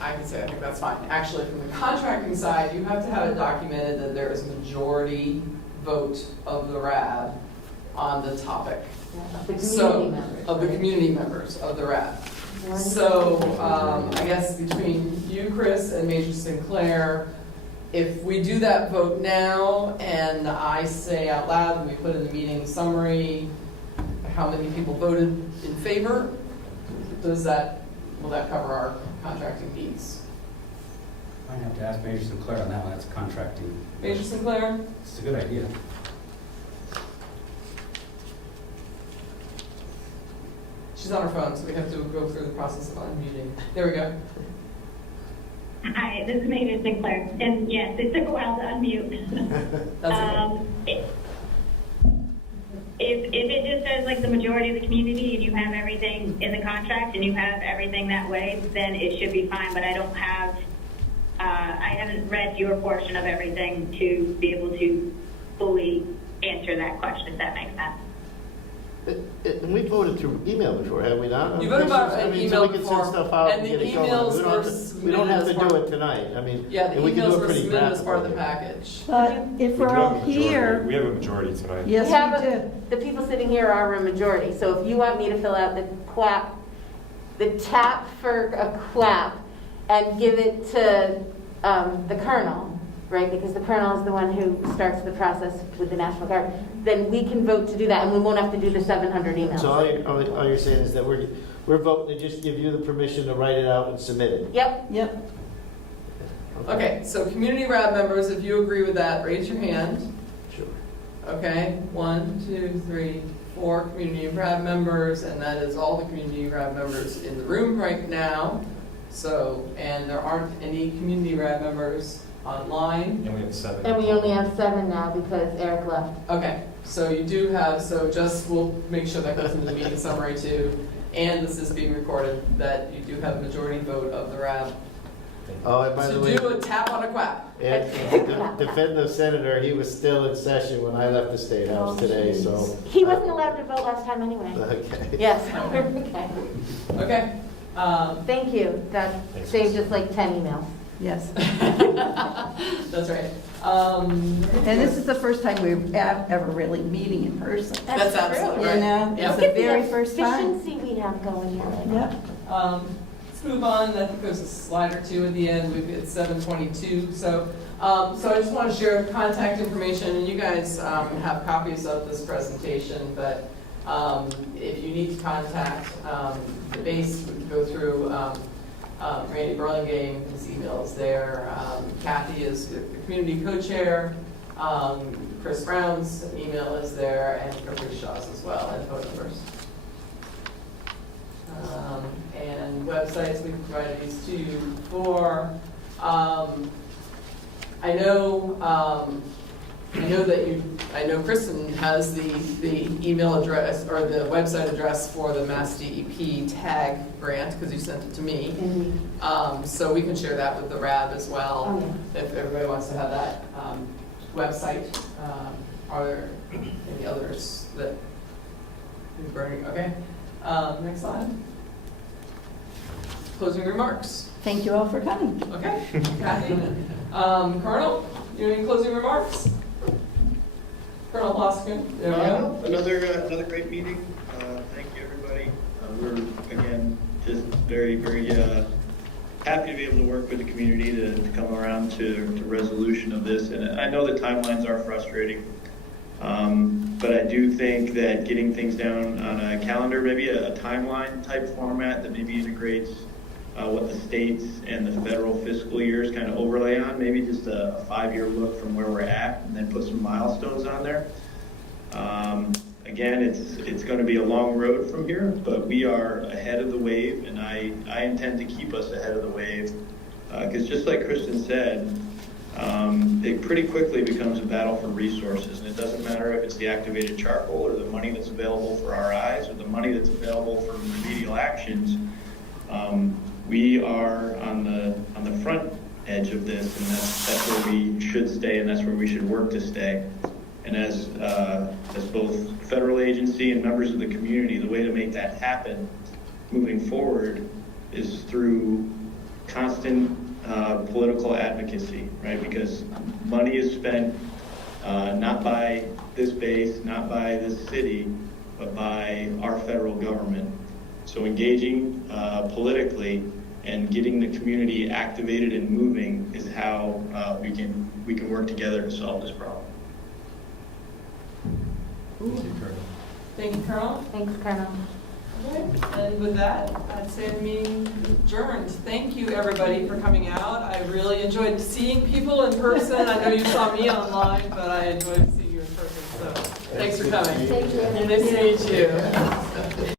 I can say I think that's fine. Actually, from the contracting side, you have to have it documented that there is majority vote of the RAB on the topic. Of the community So, members. of the community members of the RAB. So, I guess between you, Chris, and Major Sinclair, if we do that vote now, and I say out loud, and we put in the meeting summary, how many people voted in favor, will that cover our contracting needs? I might have to ask Major Sinclair on that one, that's contracting. Major Sinclair? It's a good idea. She's on her phone, so we have to go through the process of unmuting. There we go. Hi, this is Major Sinclair, and yes, it took a while to unmute. That's okay. If it just says like the majority of the community and you have everything in the contract and you have everything that way, then it should be fine, but I don't have, I haven't read your portion of everything to be able to fully answer that question, if that makes sense. and we voted through email before, have we not? You voted by an email so we can before, send stuff out and and the get it going. emails We don't were have to- submitted We don't have to as do part- it tonight. I mean, Yeah, the and we can do emails it were pretty submitted as part of the rapidly. package. But if we're all here, We have a majority tonight. yes, We have we do. the people sitting here are a majority, so if you want me to fill out the tap for a clap and give it to the Colonel, right, because the Colonel is the one who starts the process with the National Guard, then we can vote to do that, and we won't have to do the 700 emails. So all you're saying is that we're voting to just give you the permission to write it out and submit it? Yep. Yep. Okay, so community RAB members, if you agree with that, raise your hand. Sure. Okay, 1, 2, 3, 4 community RAB members, and that is all the community RAB members in the room right now. So, and there aren't any community RAB members online. And we have 7. And we only have 7 now because Eric left. Okay, so you do have, so just, we'll make sure that goes into the meeting summary too, and this is being recorded, that you do have a majority vote of the RAB. Oh, and by the way, To do a tap on a quack. and defend the senator, he was still in session when I left the State House today, so. He wasn't allowed to vote last time anyway. Okay. Yes. Okay. Okay. Thank you. That saved us like 10 emails. Yes. That's right. And this is the first time we're ever really meeting in person. That's absolutely You right. know, Yeah. it's the very first time. Efficiency we have going here. Yep. Let's move on. I think there's a slide or two at the end. It's 7:22. So I just want to share contact information, and you guys have copies of this presentation. But if you need to contact the base, we can go through Randy Burlingame. His email is there. Kathy is the community co-chair. Chris Brown's email is there, and Gregory Shaw's as well, and phone numbers. And websites, we can provide these to you for. I know Kristen has the email address or the website address for the Mass DEP tag grant because you sent it to me. So we can share that with the RAB as well if everybody wants to have that website. Are there any others that you're burning? Okay. Next slide. Closing remarks. Thank you all for coming. Okay. Kathy? Colonel, you have any closing remarks? Colonel Boskin? There we go. Another great meeting. Thank you, everybody. We're, again, just very, very happy to be able to work with the community to come around to resolution of this. And I know the timelines are frustrating. But I do think that getting things down on a calendar, maybe a timeline type format that maybe integrates what the states and the federal fiscal years kind of overlay on, maybe just a 5-year look from where we're at, and then put some milestones on there. Again, it's going to be a long road from here, but we are ahead of the wave, and I intend to keep us ahead of the wave, because just like Kristen said, it pretty quickly becomes a battle for resources, and it doesn't matter if it's the activated charcoal or the money that's available for RIs or the money that's available for remedial actions. We are on the front edge of this, and that's where we should stay, and that's where we should work to stay. And as both federal agency and members of the community, the way to make that happen moving forward is through constant political advocacy, right? Because money is spent not by this base, not by this city, but by our federal government. So engaging politically and getting the community activated and moving is how we can work together to solve this problem. Thank you, Colonel. Thanks, Colonel. Okay. And with that, I'd say the meeting adjourned. Thank you, everybody, for coming out. I really enjoyed seeing people in person. I know you saw me online, but I enjoyed seeing you in person. So thanks for coming. Thank you. Nice to meet you.